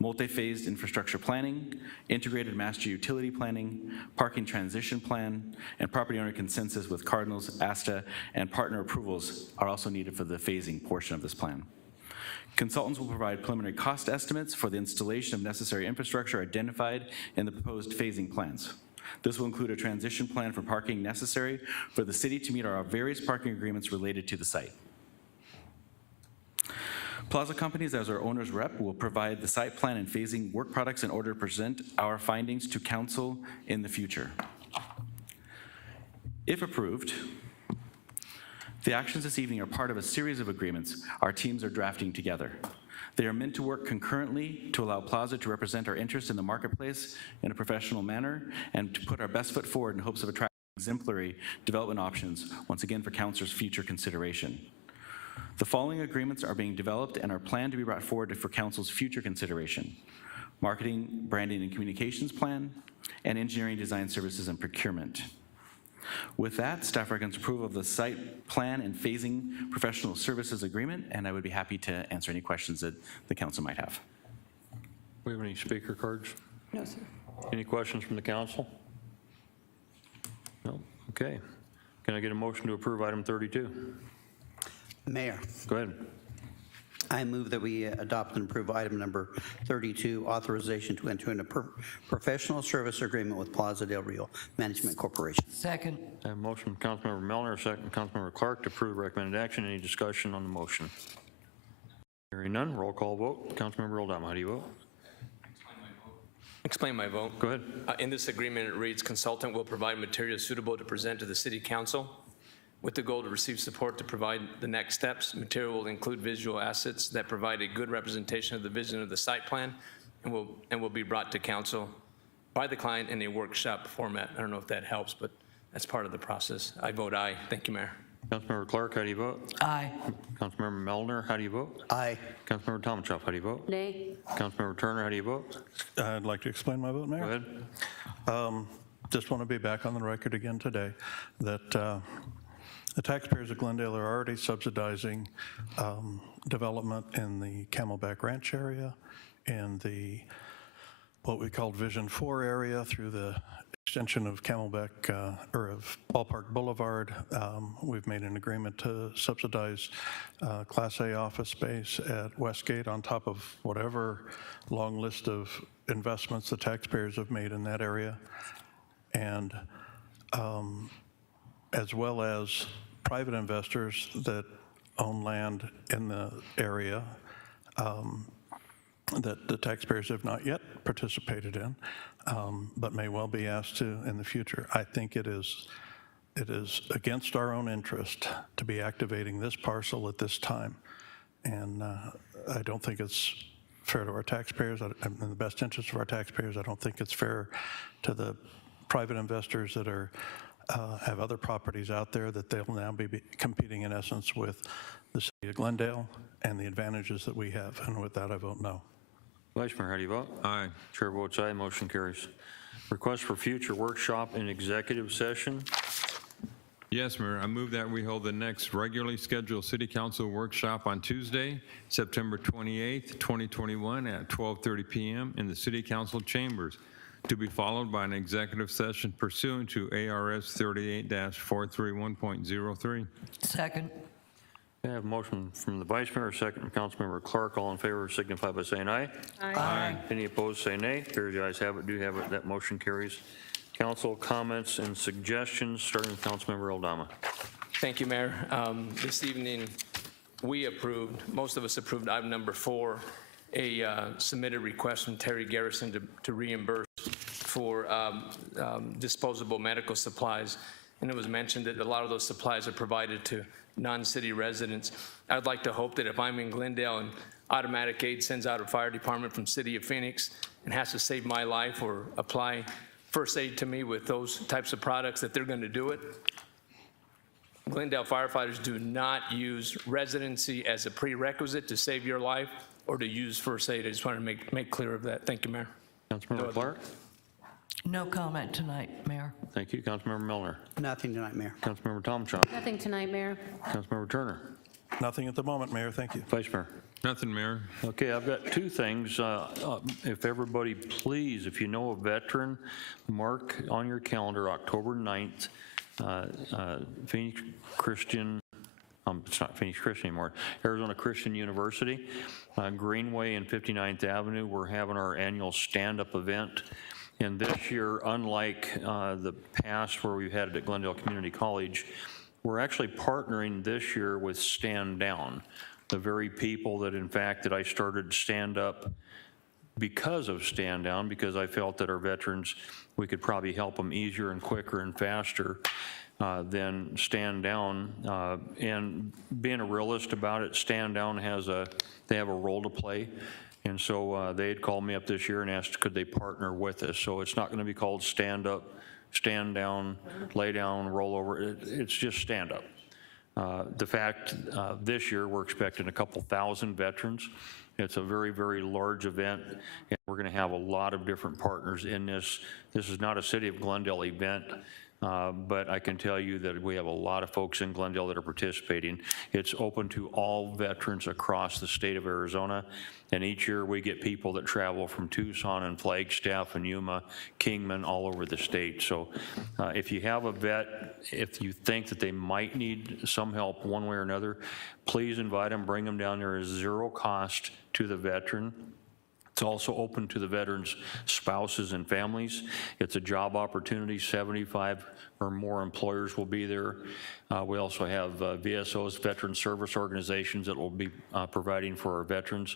multi-phased infrastructure planning, integrated master utility planning, parking transition plan, and property owner consensus with Cardinals, ASTA, and partner approvals are also needed for the phasing portion of this plan. Consultants will provide preliminary cost estimates for the installation of necessary infrastructure identified in the proposed phasing plans. This will include a transition plan for parking necessary for the city to meet our various parking agreements related to the site. Plaza companies, as our owner's rep, will provide the site plan and phasing work products in order to present our findings to council in the future. If approved, the actions this evening are part of a series of agreements our teams are drafting together. They are meant to work concurrently to allow Plaza to represent our interests in the marketplace in a professional manner and to put our best foot forward in hopes of attracting exemplary development options, once again for council's future consideration. The following agreements are being developed and are planned to be brought forward for council's future consideration: marketing, branding, and communications plan, and engineering, design services, and procurement. With that, staff recommends approval of the site plan and phasing professional services agreement, and I would be happy to answer any questions that the council might have. Do we have any speaker cards? No, sir. Any questions from the council? No? Okay. Can I get a motion to approve item 32? Mayor, Go ahead. I move that we adopt and approve item number 32, authorization to enter into professional service agreement with Plaza Del Rio Management Corporation. Second. I have a motion from Councilmember Mellor, a second from Councilmember Clark to approve recommended action. Any discussion on the motion? Hearing none, roll call vote. Councilmember Oldham, how do you vote? Explain my vote. Go ahead. In this agreement, it reads, consultant will provide materials suitable to present to the city council with the goal to receive support to provide the next steps. Material will include visual assets that provide a good representation of the vision of the site plan and will be brought to council by the client in a workshop format. I don't know if that helps, but that's part of the process. I vote aye. Thank you, Mayor. Councilmember Clark, how do you vote? Aye. Councilmember Mellor, how do you vote? Aye. Councilmember Tomachoff, how do you vote? Nay. Councilmember Turner, how do you vote? I'd like to explain my vote, Mayor. Go ahead. Just want to be back on the record again today that the taxpayers of Glendale are already subsidizing development in the Camelback Ranch area and the what we called Vision 4 area through the extension of Camelback, or of Ballpark Boulevard. We've made an agreement to subsidize Class A office space at Westgate on top of whatever long list of investments the taxpayers have made in that area. And as well as private investors that own land in the area that the taxpayers have not yet participated in, but may well be asked to in the future. I think it is against our own interest to be activating this parcel at this time. And I don't think it's fair to our taxpayers, in the best interest of our taxpayers. I don't think it's fair to the private investors that are have other properties out there that they'll now be competing in essence with the city of Glendale and the advantages that we have. And with that, I vote no. Vice Mayor, how do you vote? Aye. Chair votes aye, motion carries. Request for future workshop in executive session. Yes, Mayor, I move that we hold the next regularly scheduled City Council workshop on Tuesday, September 28th, 2021 at 12:30 p.m. in the City Council chambers, to be followed by an executive session pursuant to ARS 38-431.03. Second. I have a motion from the Vice Mayor, a second from Councilmember Clark. All in favor signify by saying aye. Aye. Any opposed, say nay. Carried, the ayes have it, do have it, that motion carries. Council comments and suggestions, starting with Councilmember Aldama. Thank you, Mayor. This evening, we approved, most of us approved item number 4, a submitted request from Terry Garrison to reimburse for disposable medical supplies. And it was mentioned that a lot of those supplies are provided to non-city residents. I'd like to hope that if I'm in Glendale and automatic aid sends out a fire department from City of Phoenix and has to save my life or apply first aid to me with those types of products, that they're going to do it. Glendale firefighters do not use residency as a prerequisite to save your life or to use first aid. I just want to make clear of that. Thank you, Mayor. Councilmember Clark? No comment tonight, Mayor. Thank you. Councilmember Milner? Nothing tonight, Mayor. Councilmember Tomchon? Nothing tonight, Mayor. Councilmember Turner? Nothing at the moment, Mayor. Thank you. Vice Mayor? Nothing, Mayor. Okay, I've got two things. If everybody, please, if you know a veteran, mark on your calendar October 9th, Phoenix Christian, it's not Phoenix Christian anymore, Arizona Christian University, Greenway and 59th Avenue. We're having our annual stand-up event. And this year, unlike the past where we've had it at Glendale Community College, we're actually partnering this year with Stand Down, the very people that, in fact, that I started Stand Up because of Stand Down, because I felt that our veterans, we could probably help them easier and quicker and faster than Stand Down. And being a realist about it, Stand Down they have a role to play. And so they had called me up this year and asked, could they partner with us? So it's not going to be called Stand Up, Stand Down, Lay Down, Roll Over. It's just Stand Up. The fact this year we're expecting a couple thousand veterans. It's a very, very large event, and we're going to have a lot of different partners in this. This is not a City of Glendale event. But I can tell you that we have a lot of folks in Glendale that are participating. It's open to all veterans across the state of Arizona. And each year we get people that travel from Tucson and Flagstaff and Yuma, Kingman, all over the state. So if you have a vet, if you think that they might need some help one way or another, please invite them, bring them down. There is zero cost to the veteran. It's also open to the veterans' spouses and families. It's a job opportunity. 75 or more employers will be there. We also have VSOs, Veteran Service Organizations, that will be providing for our veterans.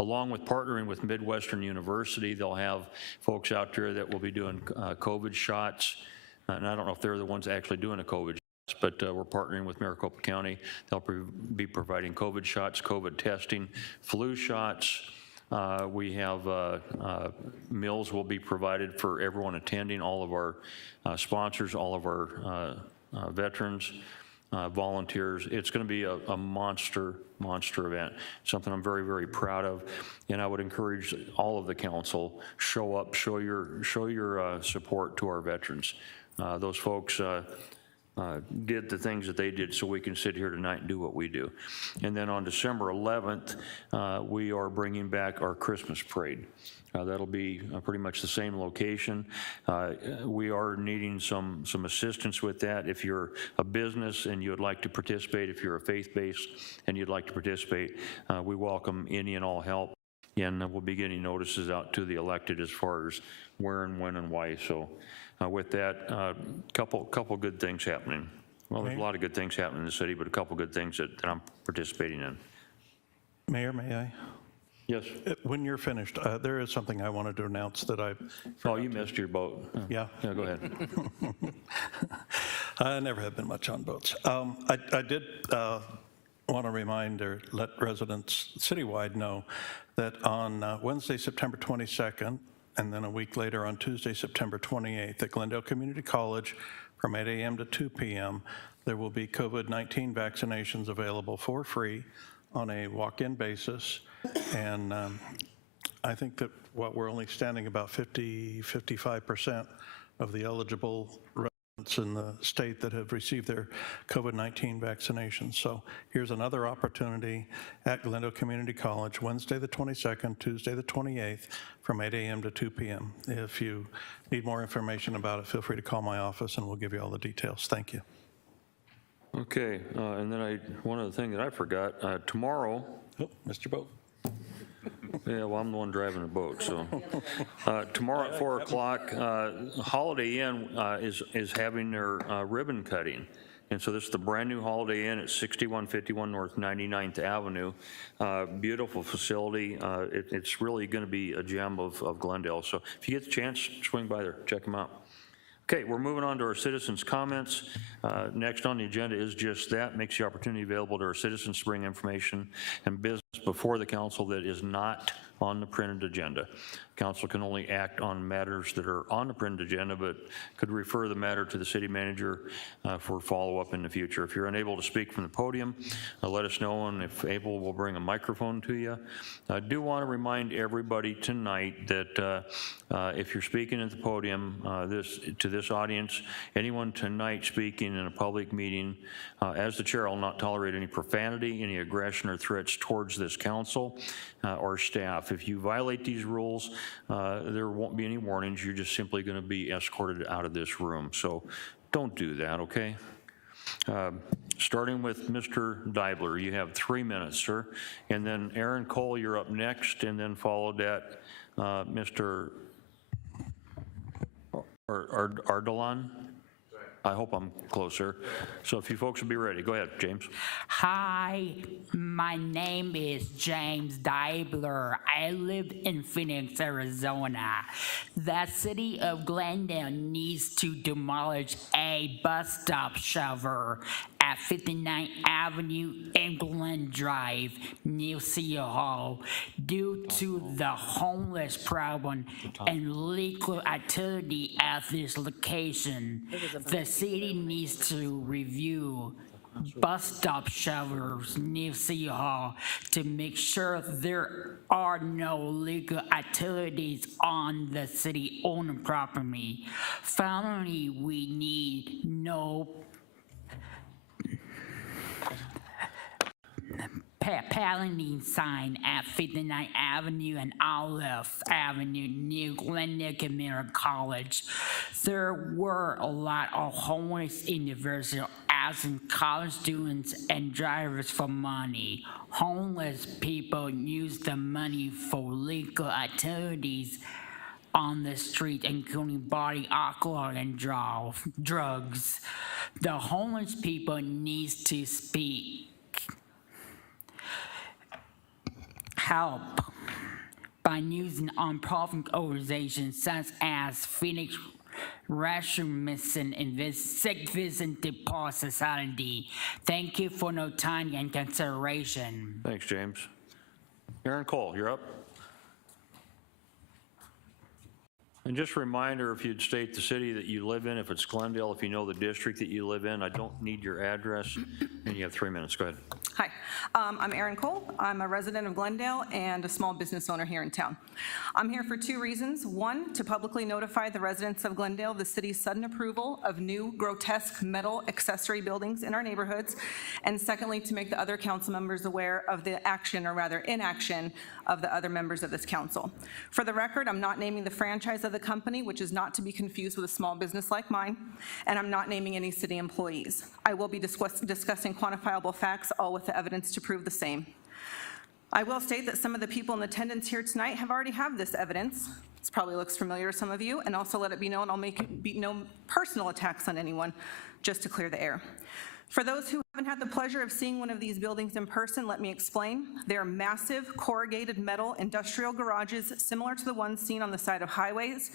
Along with partnering with Midwestern University, they'll have folks out there that will be doing COVID shots. And I don't know if they're the ones actually doing a COVID shots, but we're partnering with Maricopa County. They'll be providing COVID shots, COVID testing, flu shots. We have meals will be provided for everyone attending, all of our sponsors, all of our veterans, volunteers. It's going to be a monster event, something I'm very, very proud of. And I would encourage all of the council, show up, show your support to our veterans. Those folks, did the things that they did so we can sit here tonight and do what we do. And then on December 11th, we are bringing back our Christmas parade. That'll be pretty much the same location. We are needing some assistance with that. If you're a business and you would like to participate, if you're a faith-based and you'd like to participate, we welcome any and all help. And we'll be getting notices out to the elected as far as where and when and why. So with that, couple good things happening. Well, there's a lot of good things happening in the city, but a couple good things that I'm participating in. Mayor, may I? Yes. When you're finished, there is something I wanted to announce that I... Oh, you missed your boat. Yeah. Yeah, go ahead. I never have been much on boats. I did want to remind or let residents citywide know that on Wednesday, September 22nd, and then a week later on Tuesday, September 28th, at Glendale Community College from 8 a.m. to 2 p.m., there will be COVID-19 vaccinations available for free on a walk-in basis. And I think that we're only standing about 55% of the eligible residents in the state that have received their COVID-19 vaccinations. So here's another opportunity at Glendale Community College, Wednesday the 22nd, Tuesday the 28th, from 8 a.m. to 2 p.m. If you need more information about it, feel free to call my office and we'll give you all the details. Thank you. Okay, and then one other thing that I forgot, tomorrow. Oh, Mr. Boat. Yeah, well, I'm the one driving the boat, so. Tomorrow at 4 o'clock, Holiday Inn is having their ribbon cutting. And so this is the brand new Holiday Inn at 6151 North 99th Avenue. Beautiful facility. It's really going to be a gem of Glendale. So if you get the chance, swing by there, check them out. Okay, we're moving on to our citizens' comments. Next on the agenda is just that, makes the opportunity available to our citizens to bring information and business before the council that is not on the printed agenda. Council can only act on matters that are on the printed agenda, but could refer the matter to the city manager for follow-up in the future. If you're unable to speak from the podium, let us know, and if able, we'll bring a microphone to you. I do want to remind everybody tonight that if you're speaking at the podium to this audience, anyone tonight speaking in a public meeting, as the chair, I'll not tolerate any profanity, any aggression or threats towards this council or staff. If you violate these rules, there won't be any warnings. You're just simply going to be escorted out of this room. So don't do that, okay? Starting with Mr. Deibler, you have 3 minutes, sir. And then Aaron Cole, you're up next, and then followed at Mr. Ardalan. I hope I'm closer. So if you folks will be ready, go ahead, James. Hi, my name is James Deibler. I live in Phoenix, Arizona. The city of Glendale needs to demolish a bus stop shelter at 59th Avenue and Glen Drive near City Hall due to the homeless problem and legal activity at this location. The city needs to review bus stop shelters near City Hall to make sure there are no legal activities on the city-owned property. Finally, we need no paneling sign at 59th Avenue and Olive Avenue near Glendale Community College. There were a lot of homeless individuals asking college students and drivers for money. Homeless people use the money for legal activities on the street, including buying alcohol and drugs. The homeless people need to speak help by using nonprofit organizations such as Phoenix Rescue Mission and Sick Vision Depot Society. Thank you for your time and consideration. Thanks, James. Aaron Cole, you're up. And just a reminder, if you'd state the city that you live in, if it's Glendale, if you know the district that you live in, I don't need your address, and you have 3 minutes. Go ahead. Hi, I'm Erin Cole. I'm a resident of Glendale and a small business owner here in town. I'm here for 2 reasons. One, to publicly notify the residents of Glendale the city's sudden approval of new grotesque metal accessory buildings in our neighborhoods. And secondly, to make the other council members aware of the action, or rather inaction, of the other members of this council. For the record, I'm not naming the franchise of the company, which is not to be confused with a small business like mine, and I'm not naming any city employees. I will be discussing quantifiable facts, all with the evidence to prove the same. I will state that some of the people in attendance here tonight have already have this evidence. This probably looks familiar to some of you, and also let it be known I'll make it be no personal attacks on anyone, just to clear the air. For those who haven't had the pleasure of seeing one of these buildings in person, let me explain. They're massive corrugated metal industrial garages similar to the ones seen on the side of highways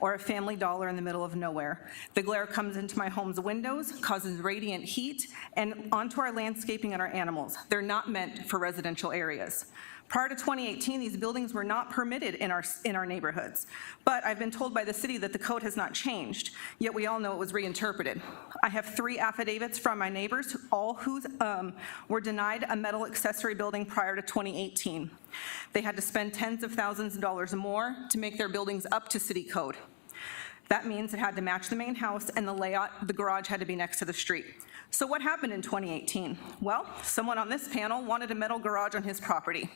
or a Family Dollar in the middle of nowhere. The glare comes into my home's windows, causes radiant heat, and onto our landscaping and our animals. They're not meant for residential areas. Prior to 2018, these buildings were not permitted in our neighborhoods. But I've been told by the city that the code has not changed, yet we all know it was reinterpreted. I have 3 affidavits from my neighbors, all who were denied a metal accessory building prior to 2018. They had to spend tens of thousands of dollars more to make their buildings up to city code. That means it had to match the main house, and the layout, the garage had to be next to the street. So what happened in 2018? Well, someone on this panel wanted a metal garage on his property.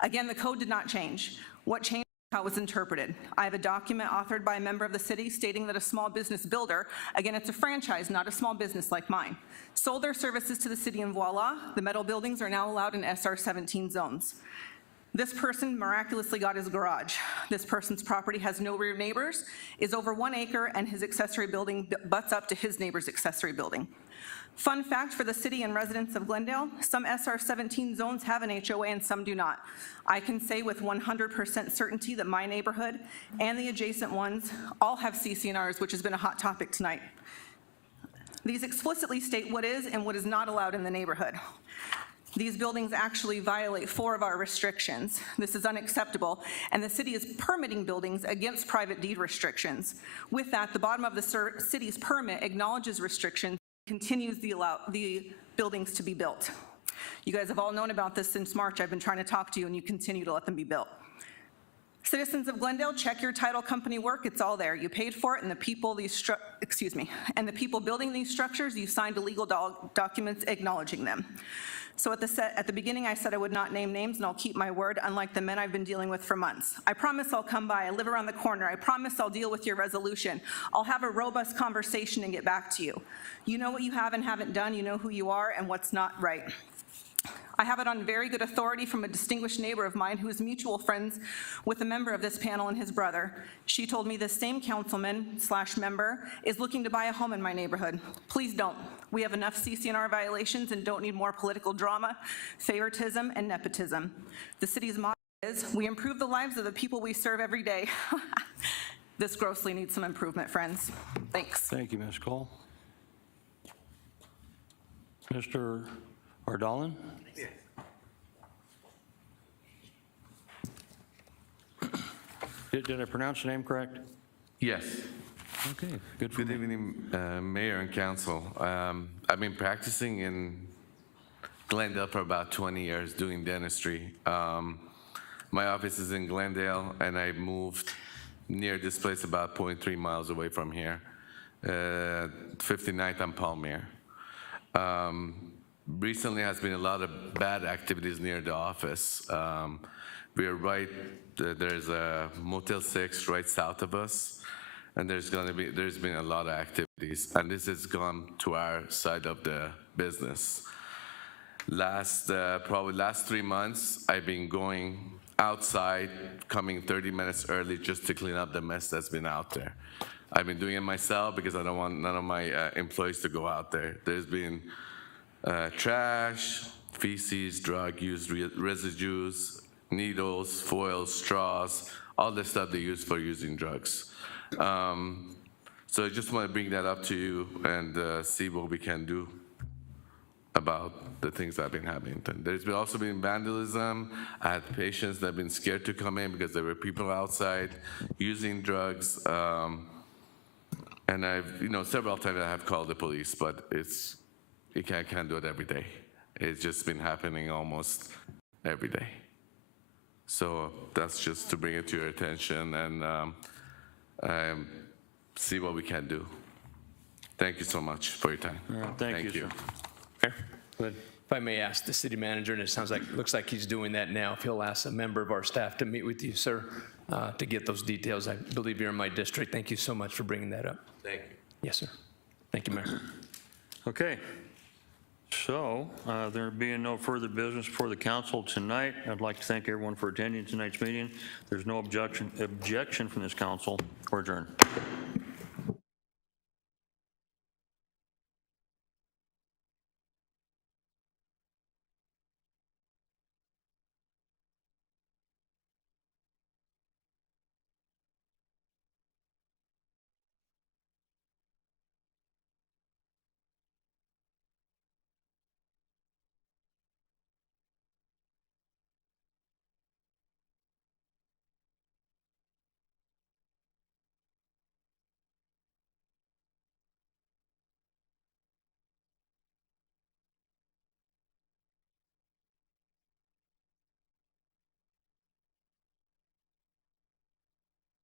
Again, the code did not change. What changed was how it was interpreted. I have a document authored by a member of the city stating that a small business builder, again, it's a franchise, not a small business like mine, sold their services to the city, and voila, the metal buildings are now allowed in SR 17 zones. This person miraculously got his garage. This person's property has no rear neighbors, is over 1 acre, and his accessory building butts up to his neighbor's accessory building. Fun fact for the city and residents of Glendale, some SR 17 zones have an HOA and some do not. I can say with 100% certainty that my neighborhood and the adjacent ones all have CC&Rs, which has been a hot topic tonight. These explicitly state what is and what is not allowed in the neighborhood. These buildings actually violate 4 of our restrictions. This is unacceptable, and the city is permitting buildings against private deed restrictions. With that, the bottom of the city's permit acknowledges restrictions, continues the buildings to be built. You guys have all known about this since March. I've been trying to talk to you, and you continue to let them be built. Citizens of Glendale, check your title company work. It's all there. You paid for it, and the people building these structures, you signed illegal documents acknowledging them. So at the beginning, I said I would not name names, and I'll keep my word, unlike the men I've been dealing with for months. I promise I'll come by. I live around the corner. I promise I'll deal with your resolution. I'll have a robust conversation and get back to you. You know what you have and haven't done. You know who you are and what's not right. I have it on very good authority from a distinguished neighbor of mine who is mutual friends with a member of this panel and his brother. She told me this same councilman/member is looking to buy a home in my neighborhood. Please don't. We have enough CC&R violations and don't need more political drama, favoritism, and nepotism. The city's motto is, we improve the lives of the people we serve every day. This grossly needs some improvement, friends. Thanks. Thank you, Ms. Cole. Mr. Ardalin? Did I pronounce your name correct? Yes. Okay, good. Good evening, Mayor and Council. I've been practicing in Glendale for about 20 years doing dentistry. My office is in Glendale, and I moved near this place about 0.3 miles away from here, 59th and Palmyra. Recently has been a lot of bad activities near the office. We're right, there's a Motel 6 right south of us, and there's been a lot of activities, and this has gone to our side of the business. Probably last 3 months, I've been going outside, coming 30 minutes early just to clean up the mess that's been out there. I've been doing it myself because I don't want none of my employees to go out there. There's been trash, feces, drug use residues, needles, foils, straws, all the stuff they use for using drugs. So I just want to bring that up to you and see what we can do. about the things that have been happening. There's also been vandalism. I had patients that have been scared to come in because there were people outside using drugs. And I've, several times I have called the police, but you can't do it every day. It's just been happening almost every day. So that's just to bring it to your attention and see what we can do. Thank you so much for your time. Thank you, sir. Good. If I may ask the city manager, and looks like he's doing that now, if he'll ask a member of our staff to meet with you, sir, to get those details. I believe you're in my district. Thank you so much for bringing that up. Thank you. Yes, sir. Thank you, Mayor. Okay. So, there being no further business for the council tonight, I'd like to thank everyone for attending tonight's meeting. There's no objection from this council. We're adjourned.